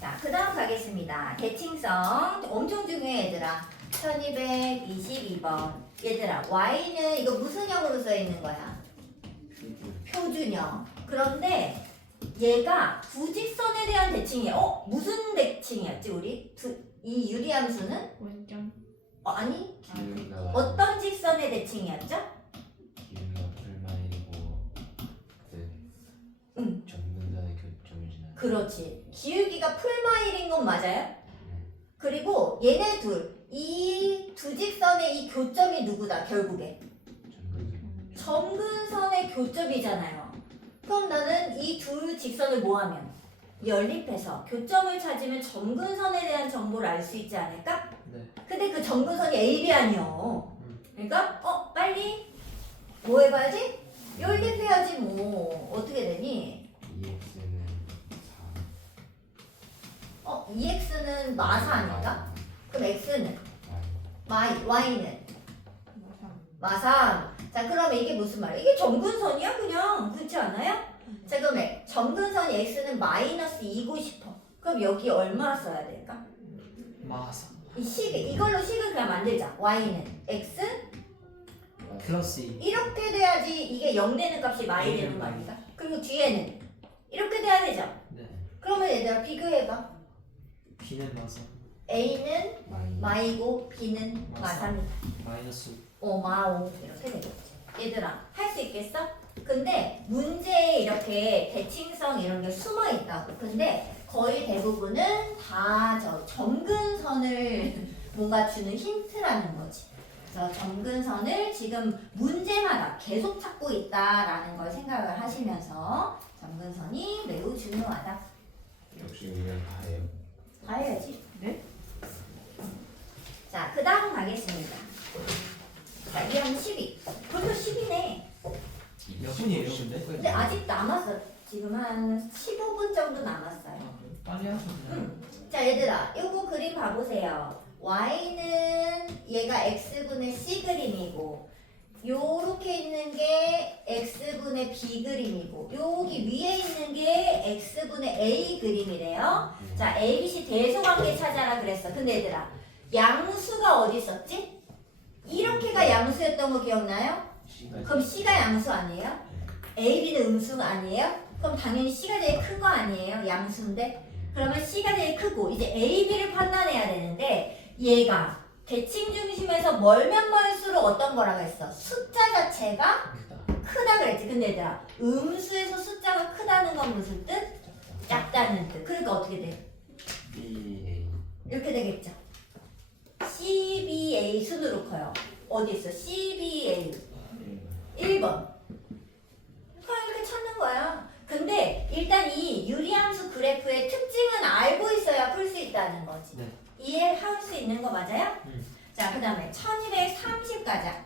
자, 그 다음 가겠습니다. 대칭성 엄청 중요해 얘들아. 1222번. 얘들아 y는 이거 무슨 형으로 써있는 거야? 표준형. 그런데 얘가 부직선에 대한 대칭이야. 무슨 대칭이었지 우리? 이 유리함수는? 원점. 아니. 기울기가 어떤 직선의 대칭이었죠? 기울기가 풀마일이고 응. 정근선의 교점이잖아요. 그렇지. 기울기가 풀마일인 건 맞아요? 그리고 얘네 이 두 직선의 이 교점이 누구다 결국에? 정근선 정근선의 교점이잖아요. 그럼 나는 이 두 직선을 뭐하면 연립해서 교점을 찾으면 점근선에 대한 정보를 알 수 있지 않을까? 네. 근데 그 점근선이 AB 아니요. 그러니까 빨리 뭐 해봐야지? 연립해야지 뭐. 어떻게 되니? EX는 2x는 마사 아닐까? 그럼 x는? y는? 마삼. 자, 그러면 이게 무슨 말이야? 이게 점근선이야 그냥. 그렇지 않아요? 자, 그러면 점근선이 x는 마이너스 2고 싶어. 그럼 여기 얼마 써야 될까? 마사 이걸로 식을 그냥 만들자. y는 x 플러스 2. 이렇게 돼야지 이게 0 되는 값이 마이 되는 거 아닌가? 그리고 뒤에는 이렇게 돼야 되죠? 네. 그러면 얘들아 비교해봐. B는 마사 a는 마이고 b는 마사. 마삼이다. 마이너스 마오 이렇게 되겠지. 얘들아 할 수 있겠어? 근데 문제에 이렇게 대칭성 이런 게 숨어 있다고. 근데 거의 대부분은 다 저 점근선을 뭔가 주는 힌트라는 거지. 그래서 점근선을 지금 문제마다 계속 찾고 있다라는 걸 생각을 하시면서 점근선이 매우 중요하다. 역시 우리는 다 해요. 다 해야지. 네? 자, 그 다음 가겠습니다. 자, 이항 12. 벌써 10이네. 몇 분이에요 근데? 근데 아직 남았어. 지금 한 15분 정도 남았어요. 빨리 하셨네. 자, 얘들아, 요거 그림 봐보세요. y는 얘가 x분의 c 그림이고 요렇게 있는 게 x분의 b 그림이고 여기 위에 있는 게 x분의 a 그림이래요. 자, ABC 대소관계 찾아라 그랬어. 근데 얘들아, 양수가 어디 있었지? 이렇게가 양수였던 거 기억나요? 그럼 C가 양수 아니에요? AB는 음수 아니에요? 그럼 당연히 C가 제일 큰 거 아니에요? 양수인데? 그러면 C가 제일 크고 이제 AB를 판단해야 되는데 얘가 대칭 중심에서 멀면 멀수록 어떤 거라고 했어? 숫자 자체가 크다 그랬지. 근데 얘들아, 음수에서 숫자가 크다는 건 무슨 뜻? 작다는 뜻. 그러니까 어떻게 돼? BA 이렇게 되겠죠. CBA 순으로 커요. 어디 있어? CBA 1번. 그냥 이렇게 찾는 거야. 근데 일단 이 유리함수 그래프의 특징은 알고 있어야 풀 수 있다는 거지. 네. 이해할 수 있는 거 맞아요? 자, 그 다음에 1230 가자.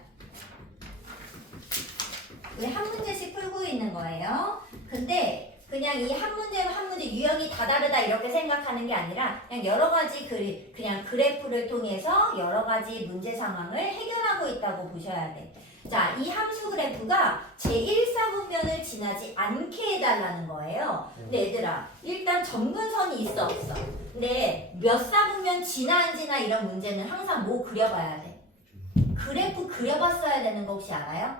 우리 한 문제씩 풀고 있는 거예요. 근데 그냥 이 한 문제 한 문제 유형이 다 다르다 이렇게 생각하는 게 아니라 그냥 여러 가지 그냥 그래프를 통해서 여러 가지 문제 상황을 해결하고 있다고 보셔야 돼. 자, 이 함수 그래프가 제1사분면을 지나지 않게 해달라는 거예요. 근데 얘들아, 일단 점근선이 있어 없어? 근데 몇 사분면 지나 안 지나 이런 문제는 항상 뭐 그려봐야 돼? 그래프 그려봤어야 되는 거 혹시 알아요?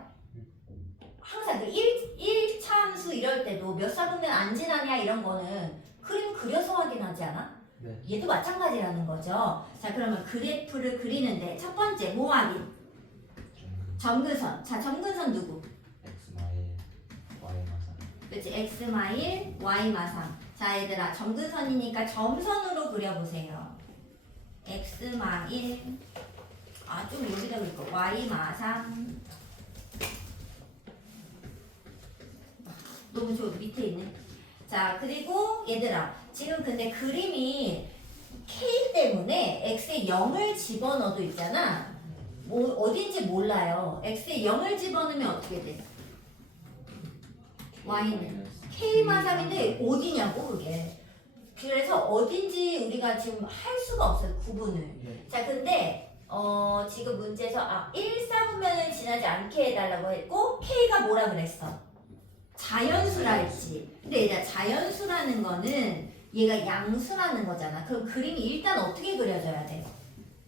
항상 그 1차 함수 이럴 때도 몇 사분면 안 지나냐 이런 거는 그림 그려서 확인하지 않아? 네. 얘도 마찬가지라는 거죠. 자, 그러면 그래프를 그리는데 첫 번째 뭐 확인? 점근선. 자, 점근선 누구? X 마일 Y 마사 그렇지. x 마일, y 마상. 자, 얘들아, 점근선이니까 점선으로 그려보세요. x 마일, 좀 여기다 그릴 거. y 마상. 너무 저 밑에 있네. 자, 그리고 얘들아, 지금 근데 그림이 k 때문에 x에 0을 집어넣어도 있잖아. 뭐 어딘지 몰라요. x에 0을 집어넣으면 어떻게 돼? y는 K마삼인데 어디냐고 그게. 그래서 어딘지 우리가 지금 할 수가 없어요. 구분을. 네. 자, 근데 지금 문제에서 1사분면을 지나지 않게 해달라고 했고 K가 뭐라 그랬어? 자연수라 했지. 근데 얘들아, 자연수라는 거는 얘가 양수라는 거잖아. 그럼 그림이 일단 어떻게 그려져야 돼?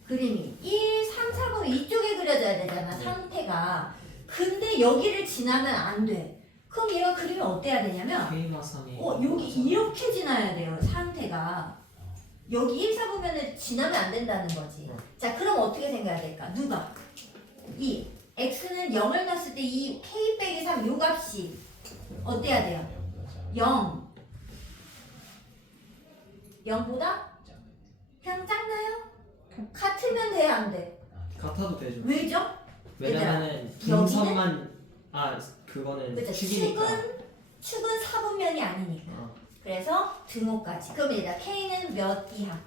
그림이 1, 3, 4번 이쪽에 그려져야 되잖아. 상태가. 근데 여기를 지나면 안 돼. 그럼 얘가 그림이 어때야 되냐면 K마삼이 여기 이렇게 지나야 돼요. 상태가. 여기 1, 4보면은 지나면 안 된다는 거지. 자, 그럼 어떻게 생각해야 될까? 누가? 이 x는 0을 넣었을 때 이 k 빼기 3 요 값이 어때야 돼요? 0. 0보다? 그냥 작나요? 같으면 돼, 안 돼? 같아도 되죠. 왜죠? 왜냐면은 여기는? 분선만 그거는 그죠? 축이니까. 축은 축은 4분면이 아니니까. 그래서 등호까지. 그럼 얘들아 K는 몇 이하?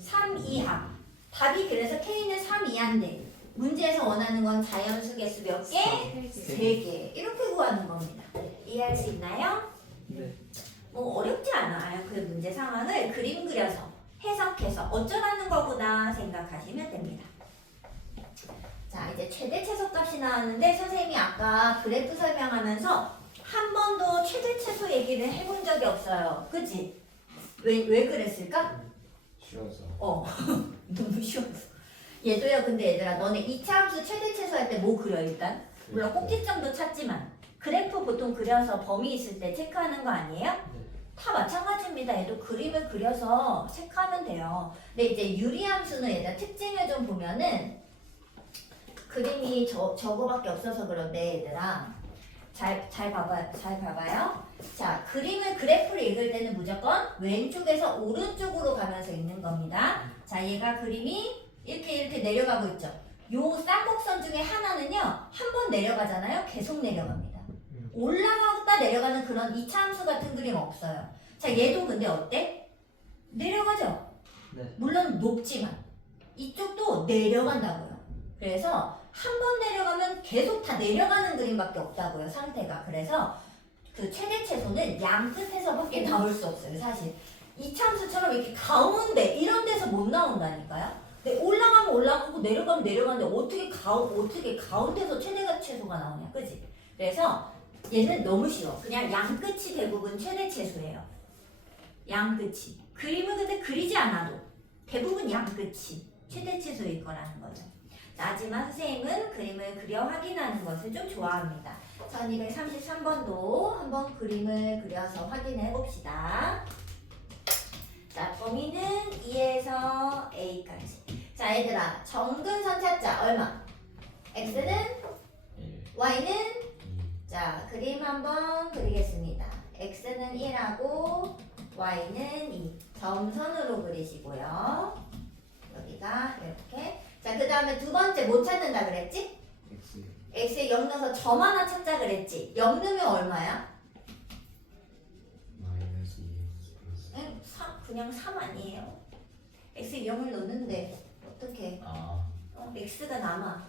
3 이하. 답이 그래서 K는 3 이하인데 문제에서 원하는 건 자연수 개수 몇 개? 3개. 이렇게 구하는 겁니다. 이해할 수 있나요? 네. 뭐 어렵지 않아요. 그 문제 상황을 그림 그려서 해석해서 어쩌라는 거구나 생각하시면 됩니다. 자, 이제 최대 최소값이 나왔는데 선생님이 아까 그래프 설명하면서 한 번도 최대 최소 얘기를 해본 적이 없어요. 그치? 왜 그랬을까? 쉬워서. 너무 쉬웠어. 얘도요. 근데 얘들아 너네 2차 함수 최대 최소 할 때 뭐 그려 일단? 물론 꼭지점도 찾지만 그래프 보통 그려서 범위 있을 때 체크하는 거 아니에요? 다 마찬가지입니다. 얘도 그림을 그려서 체크하면 돼요. 근데 이제 유리함수는 얘들 특징을 좀 보면은 그림이 저거밖에 없어서 그런데 얘들아 잘 봐봐요. 자, 그래프를 읽을 때는 무조건 왼쪽에서 오른쪽으로 가면서 읽는 겁니다. 자, 얘가 그림이 이렇게 내려가고 있죠. 요 쌍곡선 중에 하나는요, 한 번 내려가잖아요. 계속 내려갑니다. 올라갔다 내려가는 그런 2차 함수 같은 그림 없어요. 자, 얘도 근데 어때? 내려가죠? 네. 물론 높지만 이쪽도 내려간다고요. 그래서 한 번 내려가면 계속 다 내려가는 그림밖에 없다고요, 상태가. 그래서 그 최대 최소는 양 끝에서밖에 나올 수 없어요, 사실. 2차 함수처럼 이렇게 가운데 이런 데서 못 나온다니까요. 근데 올라가면 올라가고 내려가면 내려가는데 어떻게 가운데서 최대 최소가 나오냐, 그지? 그래서 얘는 너무 쉬워. 그냥 양 끝이 대부분 최대 최소예요. 양 끝이. 그림은 근데 그리지 않아도 대부분 양 끝이 최대 최소일 거라는 거죠. 하지만 선생님은 그림을 그려 확인하는 것을 좀 좋아합니다. 1233번도 한번 그림을 그려서 확인해 봅시다. 자, 범위는 2에서 A까지. 자, 얘들아, 정근선 찾자. 얼마? X는? 1, Y는? 2, 자, 그림 한번 그리겠습니다. X는 1하고 Y는 2. 점선으로 그리시고요. 여기가 이렇게. 자, 그 다음에 두 번째 못 찾는다 그랬지? X, X에 0 넣어서 점 하나 찾자 그랬지? 0 넣으면 얼마야? 마이너스 2X 플러스. 3, 그냥 3 아니에요? X에 0을 넣는데 어떻게? X가 남아.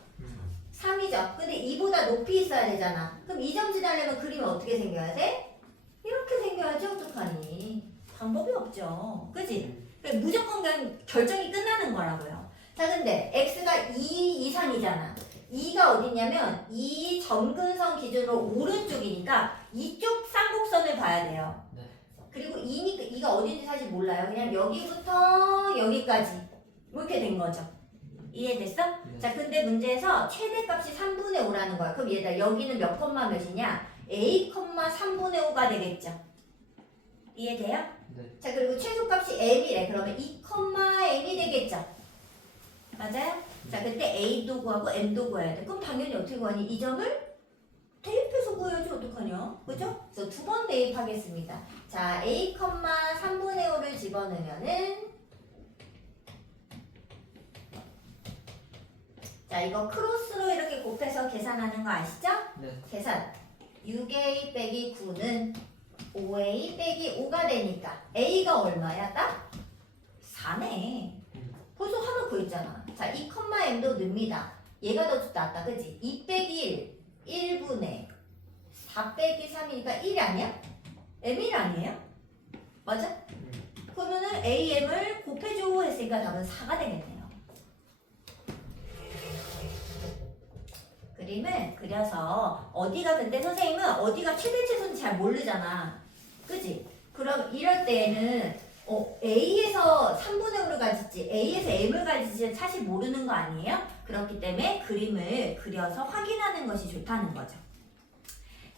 3이죠? 근데 2보다 높이 있어야 되잖아. 그럼 2점 지나려면 그림이 어떻게 생겨야 돼? 이렇게 생겨야지 어떡하니? 방법이 없죠. 그치? 그러니까 무조건 그냥 결정이 끝나는 거라고요. 자, 근데 X가 2 이상이잖아. 2가 어디냐면 이 점근선 기준으로 오른쪽이니까 이쪽 쌍곡선을 봐야 돼요. 네. 그리고 2가 어딘지 사실 몰라요. 그냥 여기부터 여기까지 이렇게 된 거죠. 이해됐어? 네. 자, 근데 문제에서 최대값이 3분의 5라는 거야. 그럼 얘들아 여기는 몇 컴마 몇이냐? A, 3분의 5가 되겠죠. 이해돼요? 네. 자, 그리고 최소값이 m이래. 그러면 2, m이 되겠죠. 맞아요? 자, 그때 a도 구하고 m도 구해야 돼. 그럼 당연히 어떻게 구하니? 이 점을 대입해서 구해야지 어떡하냐? 그죠? 그래서 두 번 대입하겠습니다. 자, a, 3분의 5를 집어넣으면은 자, 이거 크로스로 이렇게 곱해서 계산하는 거 아시죠? 네. 계산 6a 빼기 9는 5a 빼기 5가 되니까 a가 얼마야 딱? 4네. 벌써 하나 구했잖아. 자, 2, m도 넣습니다. 얘가 더 낫다, 그치? 2 빼기 1, 1분의 4 빼기 3이니까 1이 아니야? m1 아니에요? 맞아? 그러면은 am을 곱해줘 했으니까 답은 4가 되겠네요. 그림을 그려서 어디가 근데 선생님은 어디가 최대 최소인지 잘 모르잖아. 그치? 그럼 이럴 때에는 A에서 3분의 5를 가질지 A에서 M을 가질지 사실 모르는 거 아니에요? 그렇기 때문에 그림을 그려서 확인하는 것이 좋다는 거죠.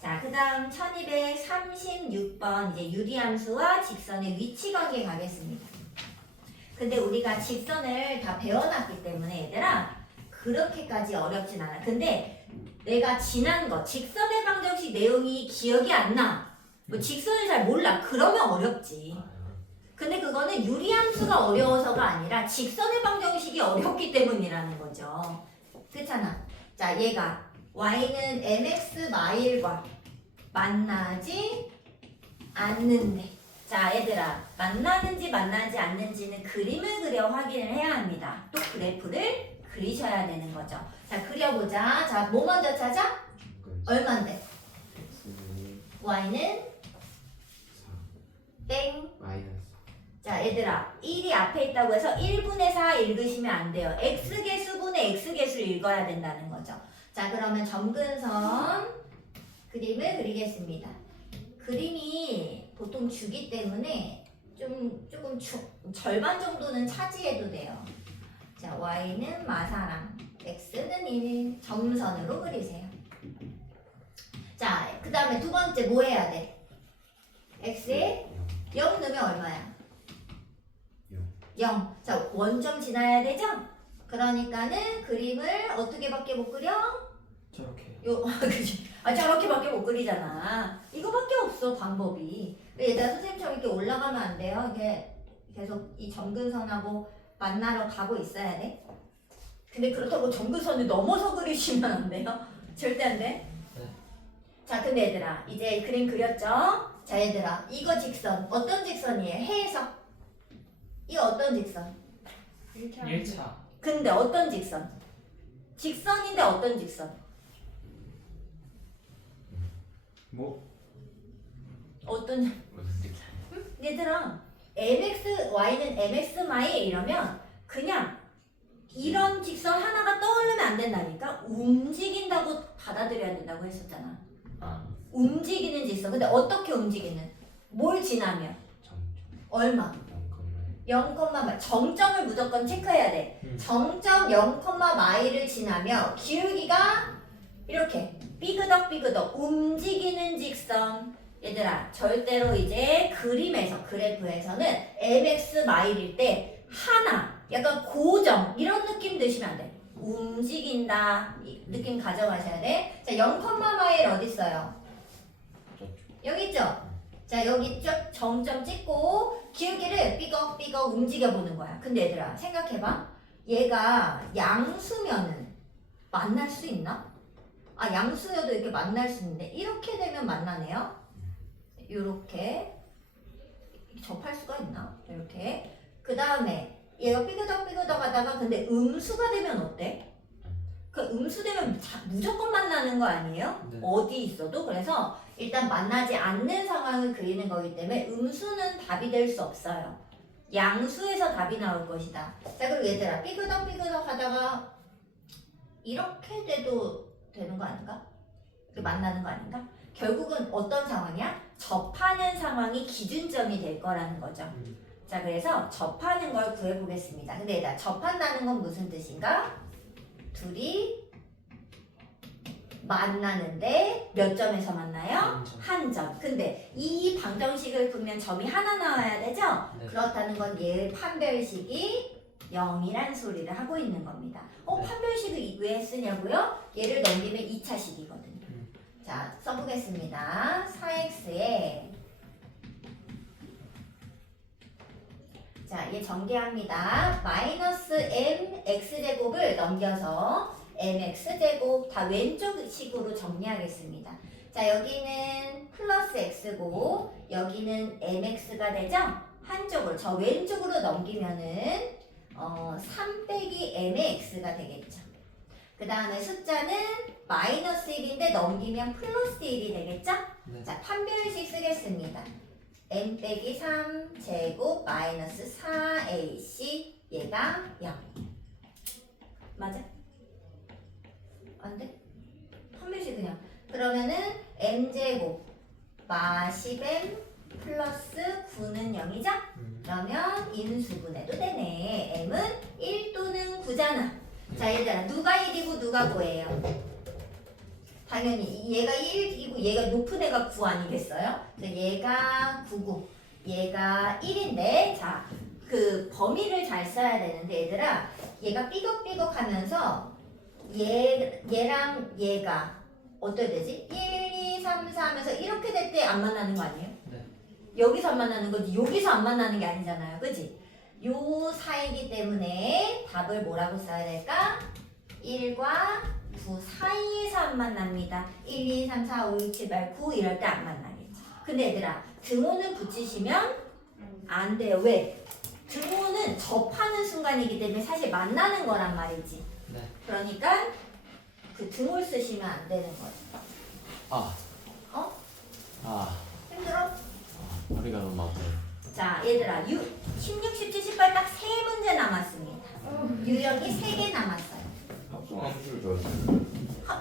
자, 그 다음 1236번 이제 유리함수와 직선의 위치 관계 가겠습니다. 근데 우리가 직선을 다 배워놨기 때문에 얘들아 그렇게까지 어렵진 않아. 근데 내가 지난 거 직선의 방정식 내용이 기억이 안 나. 뭐 직선을 잘 몰라. 그러면 어렵지. 근데 그거는 유리함수가 어려워서가 아니라 직선의 방정식이 어렵기 때문이라는 거죠. 그렇잖아. 자, 얘가 y는 mx 마일과 만나지 않는데. 자, 얘들아, 만나는지 만나지 않는지는 그림을 그려 확인을 해야 합니다. 또 그래프를 그리셔야 되는 거죠. 자, 그려보자. 자, 뭐 먼저 찾아? 얼만데? x는 y는 4 땡. 마이너스 자, 얘들아, 1이 앞에 있다고 해서 1분의 4 읽으시면 안 돼요. x개수분의 x개수를 읽어야 된다는 거죠. 자, 그러면 점근선 그림을 그리겠습니다. 그림이 보통 주기 때문에 조금 절반 정도는 차지해도 돼요. 자, y는 마사랑, x는 1, 점선으로 그리세요. 자, 그 다음에 두 번째 뭐 해야 돼? x에 0 넣으면 얼마야? 0. 자, 원점 지나야 되죠? 그러니까는 그림을 어떻게밖에 못 그려? 저렇게. 그치? 저렇게밖에 못 그리잖아. 이거밖에 없어, 방법이. 얘들아, 선생님처럼 이렇게 올라가면 안 돼요. 이게 계속 이 점근선하고 만나러 가고 있어야 돼. 근데 그렇다고 점근선을 넘어서 그리시면 안 돼요. 절대 안 돼. 네. 자, 근데 얘들아, 이제 그림 그렸죠? 자, 얘들아, 이거 직선 어떤 직선이에요? 해에서. 이거 어떤 직선? 1차. 근데 어떤 직선? 직선인데 어떤 직선? 뭐? 어떤 얘들아, mx, y는 mx, y 이러면 그냥 이런 직선 하나가 떠오르면 안 된다니까? 움직인다고 받아들여야 된다고 했었잖아. 아 움직이는 직선. 근데 어떻게 움직이는? 뭘 지나면? 얼마? 0, 정점을 무조건 체크해야 돼. 정점 0,마일을 지나며 기울기가 이렇게 삐그덕 움직이는 직선. 얘들아, 절대로 이제 그림에서, 그래프에서는 mx 마일일 때 하나, 약간 고정 이런 느낌 드시면 안 돼. 움직인다 이 느낌 가져가셔야 돼. 자, 0,마일 어디 있어요? 여기 있죠? 자, 여기 쭉 정점 찍고 기울기를 삐걱삐걱 움직여 보는 거야. 근데 얘들아, 생각해봐. 얘가 양수면은 만날 수 있나? 양수여도 이렇게 만날 수 있는데 이렇게 되면 만나네요. 요렇게 접할 수가 있나? 이렇게. 그 다음에 얘가 삐그덕 하다가 근데 음수가 되면 어때? 그 음수 되면 무조건 만나는 거 아니에요? 네. 어디 있어도. 그래서 일단 만나지 않는 상황을 그리는 거기 때문에 음수는 답이 될 수 없어요. 양수에서 답이 나올 것이다. 자, 그리고 얘들아, 삐그덕 하다가 이렇게 돼도 되는 거 아닌가? 이렇게 만나는 거 아닌가? 결국은 어떤 상황이야? 접하는 상황이 기준점이 될 거라는 거죠. 자, 그래서 접하는 걸 구해보겠습니다. 근데 얘들아, 접한다는 건 무슨 뜻인가? 둘이 만나는데 몇 점에서 만나요? 한 점. 근데 이 방정식을 풀면 점이 하나 나와야 되죠? 네. 그렇다는 건 얘의 판별식이 0이란 소리를 하고 있는 겁니다. 네. 판별식을 왜 쓰냐고요? 얘를 넘기면 2차식이거든요. 자, 써보겠습니다. 4x에 자, 얘 전개합니다. 마이너스 mx제곱을 넘겨서 mx제곱 다 왼쪽 식으로 정리하겠습니다. 자, 여기는 플러스 x고 여기는 mx가 되죠? 한쪽으로, 저 왼쪽으로 넘기면은 3 빼기 m의 x가 되겠죠. 그 다음에 숫자는 마이너스 1인데 넘기면 플러스 1이 되겠죠? 네. 자, 판별식 쓰겠습니다. m 빼기 3 제곱 마이너스 4ac 얘가 0. 맞아? 안 돼? 판별식 그냥. 그러면은 m제곱 마 10m 플러스 9는 0이죠? 그러면 인수분해도 되네. m은 1 또는 9잖아. 자, 얘들아, 누가 1이고 누가 9예요? 당연히 얘가 1이고 얘가 높은 애가 9 아니겠어요? 근데 얘가 9고 얘가 1인데 자, 그 범위를 잘 써야 되는데 얘들아, 얘가 삐걱삐걱 하면서 얘랑 얘가 어떻게 되지? 1, 2, 3, 4 하면서 이렇게 될 때 안 만나는 거 아니에요? 네. 여기서 안 만나는 거지 여기서 안 만나는 게 아니잖아요. 그치? 요 사이기 때문에 답을 뭐라고 써야 될까? 1과 9 사이에서 안 만납니다. 1, 2, 3, 4, 5, 6, 7, 8, 9 이럴 때 안 만나겠지. 근데 얘들아 등호는 붙이시면 안 돼요. 왜? 등호는 접하는 순간이기 때문에 사실 만나는 거란 말이지. 네. 그러니까 그 등호를 쓰시면 안 되는 거지. 아. 어? 아. 힘들어? 머리가 너무 아파요. 자 얘들아 16, 17, 18 딱 3문제 남았습니다. 유형이 3개 남았어요. 합성함수를 좋아했어요.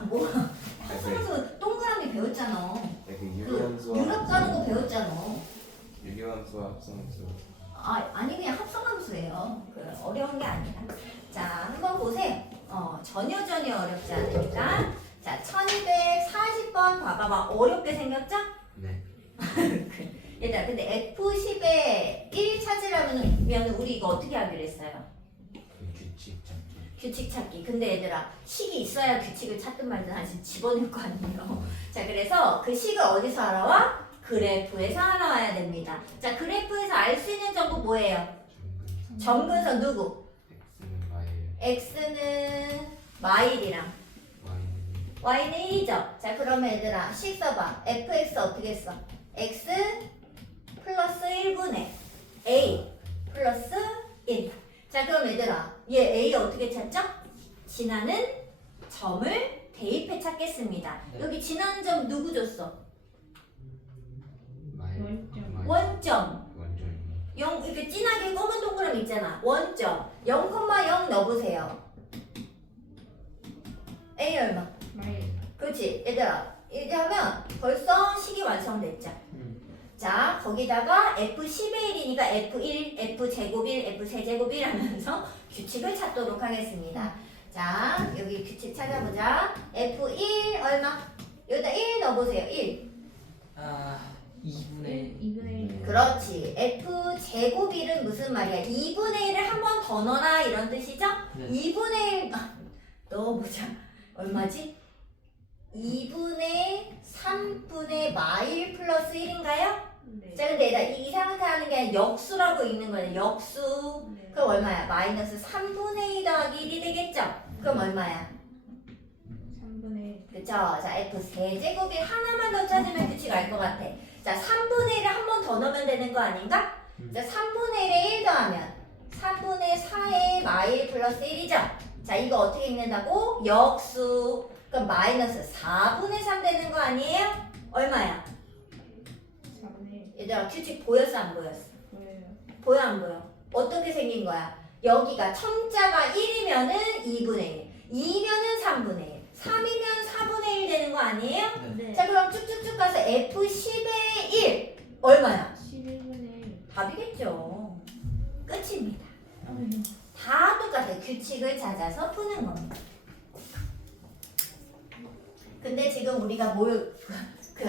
뭐야? 합성함수 동그라미 배웠잖아. 그 그 유리함수와 유럽 가는 거 배웠잖아. 유리함수와 합성함수. 아니 그냥 합성함수예요. 그 어려운 게 아니라. 자 한번 보세요. 전혀 어렵지 않으니까. 자 1240번 봐봐봐. 어렵게 생겼죠? 네. 얘들아 근데 F10에 1 찾으려면 우리 이거 어떻게 하기로 했어요? 규칙 찾기. 규칙 찾기. 근데 얘들아 식이 있어야 규칙을 찾든 말든 하지 집어넣을 거 아니에요. 자 그래서 그 식을 어디서 알아와? 그래프에서 알아와야 됩니다. 자 그래프에서 알 수 있는 정보 뭐예요? 점근선 누구? X는 마일. X는 마일이랑 Y는 Y는 1이죠. 자 그러면 얘들아 식 써봐. fx 어떻게 써? x 플러스 1분의 a 플러스 1. 자 그럼 얘들아 얘 a 어떻게 찾죠? 지나는 점을 대입해 찾겠습니다. 네. 여기 지나는 점 누구 줬어? 마일. 원점. 마일. 원점. 원점. 0 이렇게 진하게 검은 동그라미 있잖아. 원점 0,0 넣어보세요. a 얼마? 마일. 그렇지 얘들아 이렇게 하면 벌써 식이 완성됐죠. 자 거기다가 f10의 1이니까 f1, f제곱 1, f세제곱 1 하면서 규칙을 찾도록 하겠습니다. 자 여기 규칙 찾아보자. f1 얼마? 여기다 1 넣어보세요. 1. 2분의 2분의 1. 그렇지. f제곱 1은 무슨 말이야? 2분의 1을 한 번 더 넣어라 이런 뜻이죠? 네. 2분의 1 넣어보자. 얼마지? 2분의 3분의 마일 플러스 1인가요? 네. 자 근데 얘들아 이 상태 하는 게 아니라 역수라고 읽는 거네. 역수. 네. 그럼 얼마야? 마이너스 3분의 2 더하기 1이 되겠죠? 그럼 얼마야? 3분의 1. 그쵸? 자 f 세제곱 1 하나만 더 찾으면 규칙 알 것 같아. 자 3분의 1을 한 번 더 넣으면 되는 거 아닌가? 자 3분의 1에 1 더하면 3분의 4의 마일 플러스 1이죠? 자 이거 어떻게 읽는다고? 역수. 그럼 마이너스 4분의 3 되는 거 아니에요? 얼마야? 4분의 1. 얘들아 규칙 보였어 안 보였어? 뭐예요? 보여 안 보여? 어떻게 생긴 거야? 여기가 첨자가 1이면은 2분의 1, 2면은 3분의 1, 3이면 4분의 1 되는 거 아니에요? 네. 자 그럼 쭉쭉쭉 가서 F10의 1 얼마야? 11분의 1. 답이겠죠. 끝입니다. 아, 다 똑같아요. 규칙을 찾아서 푸는 겁니다. 근데 지금 우리가 그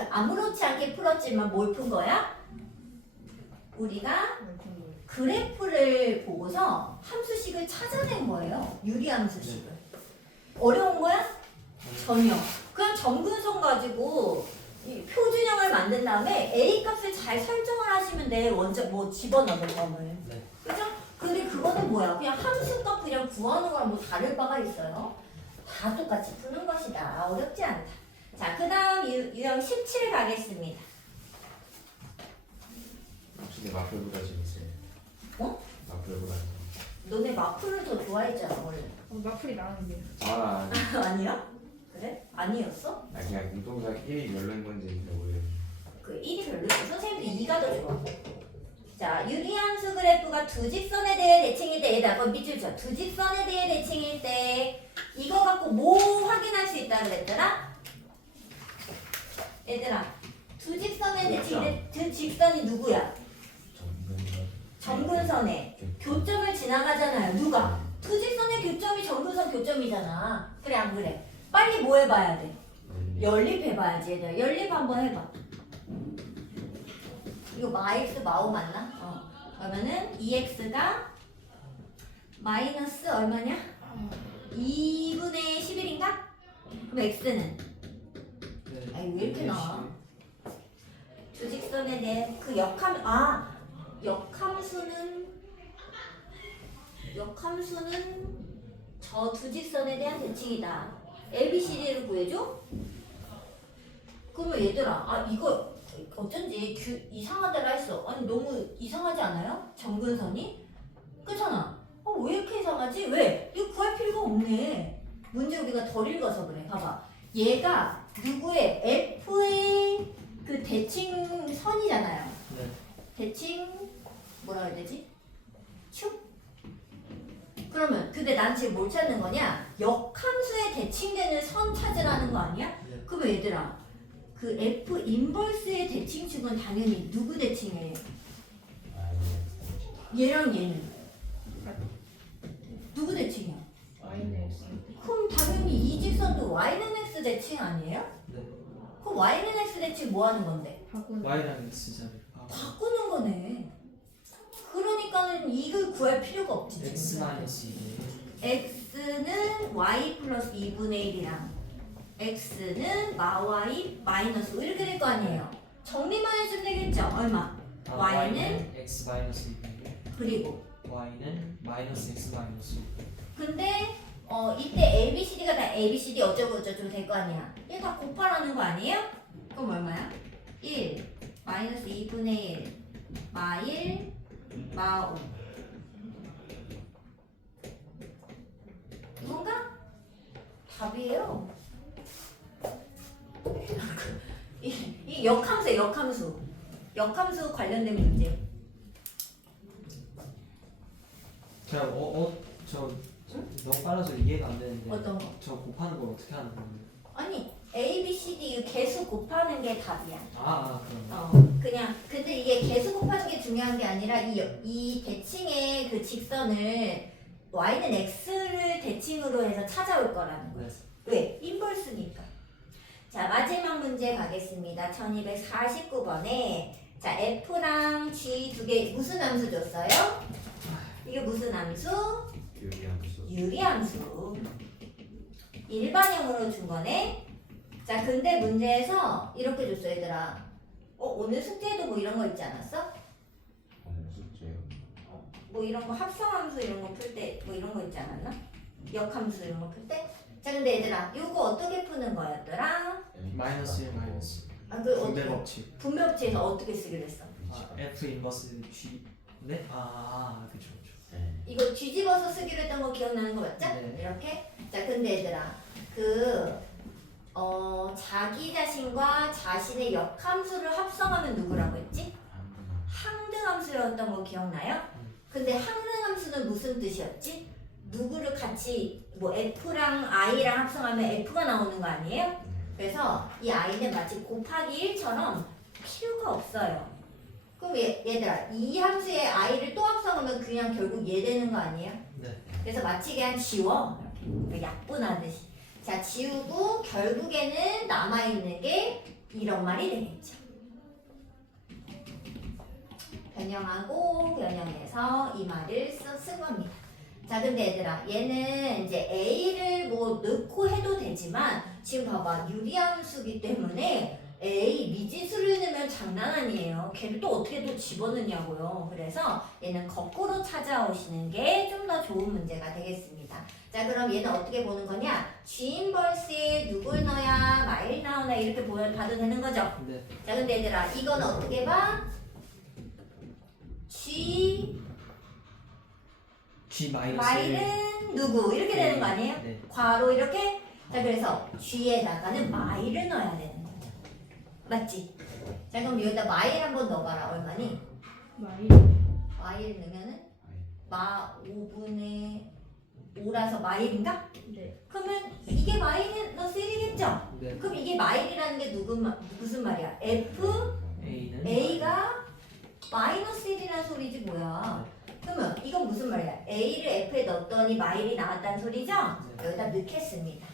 아무렇지 않게 풀었지만 뭘 푼 거야? 우리가 그래프를 보고서 함수식을 찾아낸 거예요. 유리함수식을. 어려운 거야? 전혀. 그냥 점근선 가지고 이 표준형을 만든 다음에 A 값을 잘 설정을 하시면 돼. 원점 뭐 집어넣는 점을. 네. 그죠? 근데 그거는 뭐야? 그냥 함수값 그냥 구하는 거랑 뭐 다를 바가 있어요? 다 똑같이 푸는 것이다. 어렵지 않다. 자, 그 다음 유형 17 가겠습니다. 확실히 마플보다 재밌어요. 어? 마플보다. 너네 마플을 더 좋아했잖아 원래. 마플이 나왔는데요. 아, 아니야? 그래? 아니었어? 그냥 공통사 1이 별로인 건지인데 모르겠네. 그 1이 별로였어. 선생님도 2가 더 좋아. 자, 유리함수 그래프가 두 직선에 대해 대칭일 때 얘들아 그건 밑줄 쳐. 두 직선에 대해 대칭일 때 이거 갖고 뭐 확인할 수 있다 그랬더라? 얘들아 두 직선에 대칭일 때 두 직선이 누구야? 점근선에 교점을 지나가잖아요. 누가? 두 직선의 교점이 점근선 교점이잖아. 그래 안 그래? 빨리 뭐 해봐야 돼? 연립해봐야지 얘들아. 연립 한번 해봐. 이거 마x 마오 맞나? 그러면은 2x가 마이너스 얼마냐? 2분의 11인가? 그럼 x는? 네. 아니 왜 이렇게 나와? 두 직선에 대해 그 역함수는 저 두 직선에 대한 대칭이다. ABCD를 구해줘? 그러면 얘들아, 아 이거 어쩐지 이상하더라 했어. 아니 너무 이상하지 않아요? 정근선이? 그렇잖아. 왜 이렇게 이상하지? 왜? 이거 구할 필요가 없네. 문제 우리가 덜 읽어서 그래. 봐봐. 얘가 누구의 F의 그 대칭선이잖아요. 네. 대칭 뭐라 해야 되지? 축? 그러면 근데 난 지금 뭘 찾는 거냐? 역함수에 대칭되는 선 찾으라는 거 아니야? 네. 그러면 얘들아 그 F 인버스의 대칭축은 당연히 누구 대칭이에요? 얘랑 얘는 누구 대칭이야? Y는 X. 그럼 당연히 이 직선도 Y는 X 대칭 아니에요? 네. 그럼 Y는 X 대칭 뭐 하는 건데? 바꾸는. Y랑 X 자리. 바꾸는 거네. 그러니까는 이걸 구할 필요가 없지. X 지금. 마이너스 2. X는 Y 플러스 2분의 1이랑 X는 Y 마이너스 5 이렇게 될 거 아니에요. 정리만 해주면 되겠죠? 얼마? Y는 X 마이너스 2. 그리고 Y는 마이너스 X 마이너스 5. 근데 이때 ABCD가 다 ABCD 어쩌고 저쩌고 될 거 아니야. 얘 다 곱하라는 거 아니에요? 그럼 얼마야? 1 마이너스 2분의 1 마 1 마 5 이건가? 답이에요. 이 역함수 관련된 문제. 제가 저 너무 빨라서 이해가 안 되는데. 어떤 거? 저 곱하는 걸 어떻게 하는 거예요? 아니 A, B, C, D 이 개수 곱하는 게 답이야. 그럼. 그냥 근데 이게 개수 곱하는 게 중요한 게 아니라 이 대칭의 그 직선을 Y는 X를 대칭으로 해서 찾아올 거라는 거지. 왜? 인버스니까. 자 마지막 문제 가겠습니다. 1249번에 자 F랑 G 두 개 무슨 함수 줬어요? 이게 무슨 함수? 유리함수. 유리함수. 일반형으로 준 거네. 자 근데 문제에서 이렇게 줬어 얘들아. 오늘 숙제에도 뭐 이런 거 있지 않았어? 숙제요. 뭐 이런 거 합성함수 이런 거 풀 때 뭐 이런 거 있지 않았나? 역함수 이런 거 풀 때? 자 근데 얘들아 요거 어떻게 푸는 거였더라? 마이너스 1 마이너스. 그 분배 어떻게 법칙. 분배법칙에서 어떻게 쓰기로 했어? F 인버스 G. 네? 그쵸. 네. 이거 뒤집어서 쓰기로 했던 거 기억나는 거 맞죠? 네. 이렇게? 자 근데 얘들아 자기 자신과 자신의 역함수를 합성하면 누구라고 했지? 항등함수였던 거 기억나요? 근데 항등함수는 무슨 뜻이었지? 누구를 같이 뭐 F랑 I랑 합성하면 F가 나오는 거 아니에요? 그래서 이 I는 마치 곱하기 1처럼 필요가 없어요. 그럼 얘들아 이 함수에 I를 또 합성하면 그냥 결국 얘 되는 거 아니에요? 네. 그래서 마치 그냥 지워 이렇게 약분하듯이. 자 지우고 결국에는 남아있는 게 이런 말이 되겠죠. 변형하고 변형해서 이 말을 쓴 겁니다. 자 근데 얘들아 얘는 이제 A를 뭐 넣고 해도 되지만 지금 봐봐 유리함수기 때문에 A 미지수를 넣으면 장난 아니에요. 걔를 또 어떻게 또 집어넣냐고요. 그래서 얘는 거꾸로 찾아오시는 게 좀 더 좋은 문제가 되겠습니다. 자 그럼 얘는 어떻게 보는 거냐? G 인버스에 누굴 넣어야 마일 나오나 이렇게 봐도 되는 거죠? 네. 자 근데 얘들아 이건 어떻게 봐? G 마이너스 1. 마일은 누구 이렇게 되는 거 아니에요? 네. 괄호 이렇게. 자 그래서 G에다가는 마일을 넣어야 되는 거죠. 맞지? 자 그럼 여기다 마일 한번 넣어봐라. 얼마니? Y. 마일 넣으면은 마 5분의 5라서 마일인가? 네. 그러면 이게 마이너스 1이겠죠? 네. 그럼 이게 마일이라는 게 무슨 말이야? F A는 A가 마이너스 1이라는 소리지 뭐야? 그러면 이건 무슨 말이야? A를 F에 넣었더니 마일이 나왔다는 소리죠? 네. 여기다 넣겠습니다.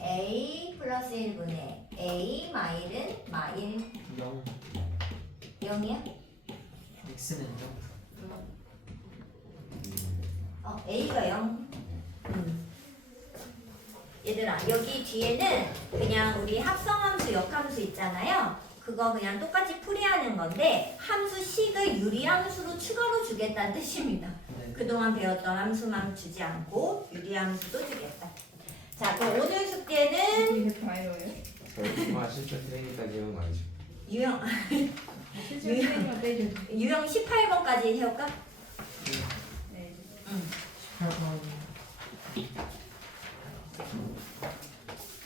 A 플러스 1분의 A 마일은 마일 0. 0이야? X는 0. A가 0. 얘들아 여기 뒤에는 그냥 우리 합성함수 역함수 있잖아요. 그거 그냥 똑같이 풀이하는 건데 함수식을 유리함수로 추가로 주겠다는 뜻입니다. 네. 그동안 배웠던 함수만 주지 않고 유리함수도 주겠다. 자, 그럼 오늘 숙제는 이게 다예요. 정말 실제 트레이닝까지 배운 거 아니죠? 유형 실제 트레이닝만 빼줘. 유형 18번까지 해올까? 네. 18번.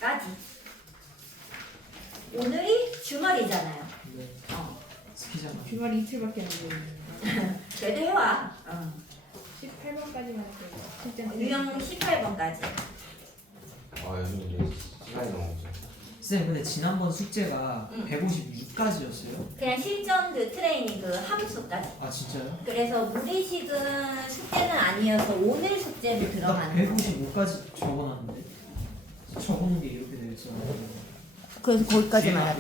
까지. 오늘이 주말이잖아요. 네. 스키장. 주말 이틀밖에 안 되는데. 그래도 해와. 18번까지만 할게요. 실제 유형 18번까지. 아 요즘 이제 시간이 너무 없어요. 쌤 근데 지난번 숙제가 응. 156까지였어요? 그냥 실전 그 트레이닝 그 함수까지. 아 진짜요? 그래서 무리식은 숙제는 아니어서 오늘 숙제로 들어가는 거. 155까지 적어놨는데 적어놓은 게 이렇게 되어 있어요. 그래서 거기까지만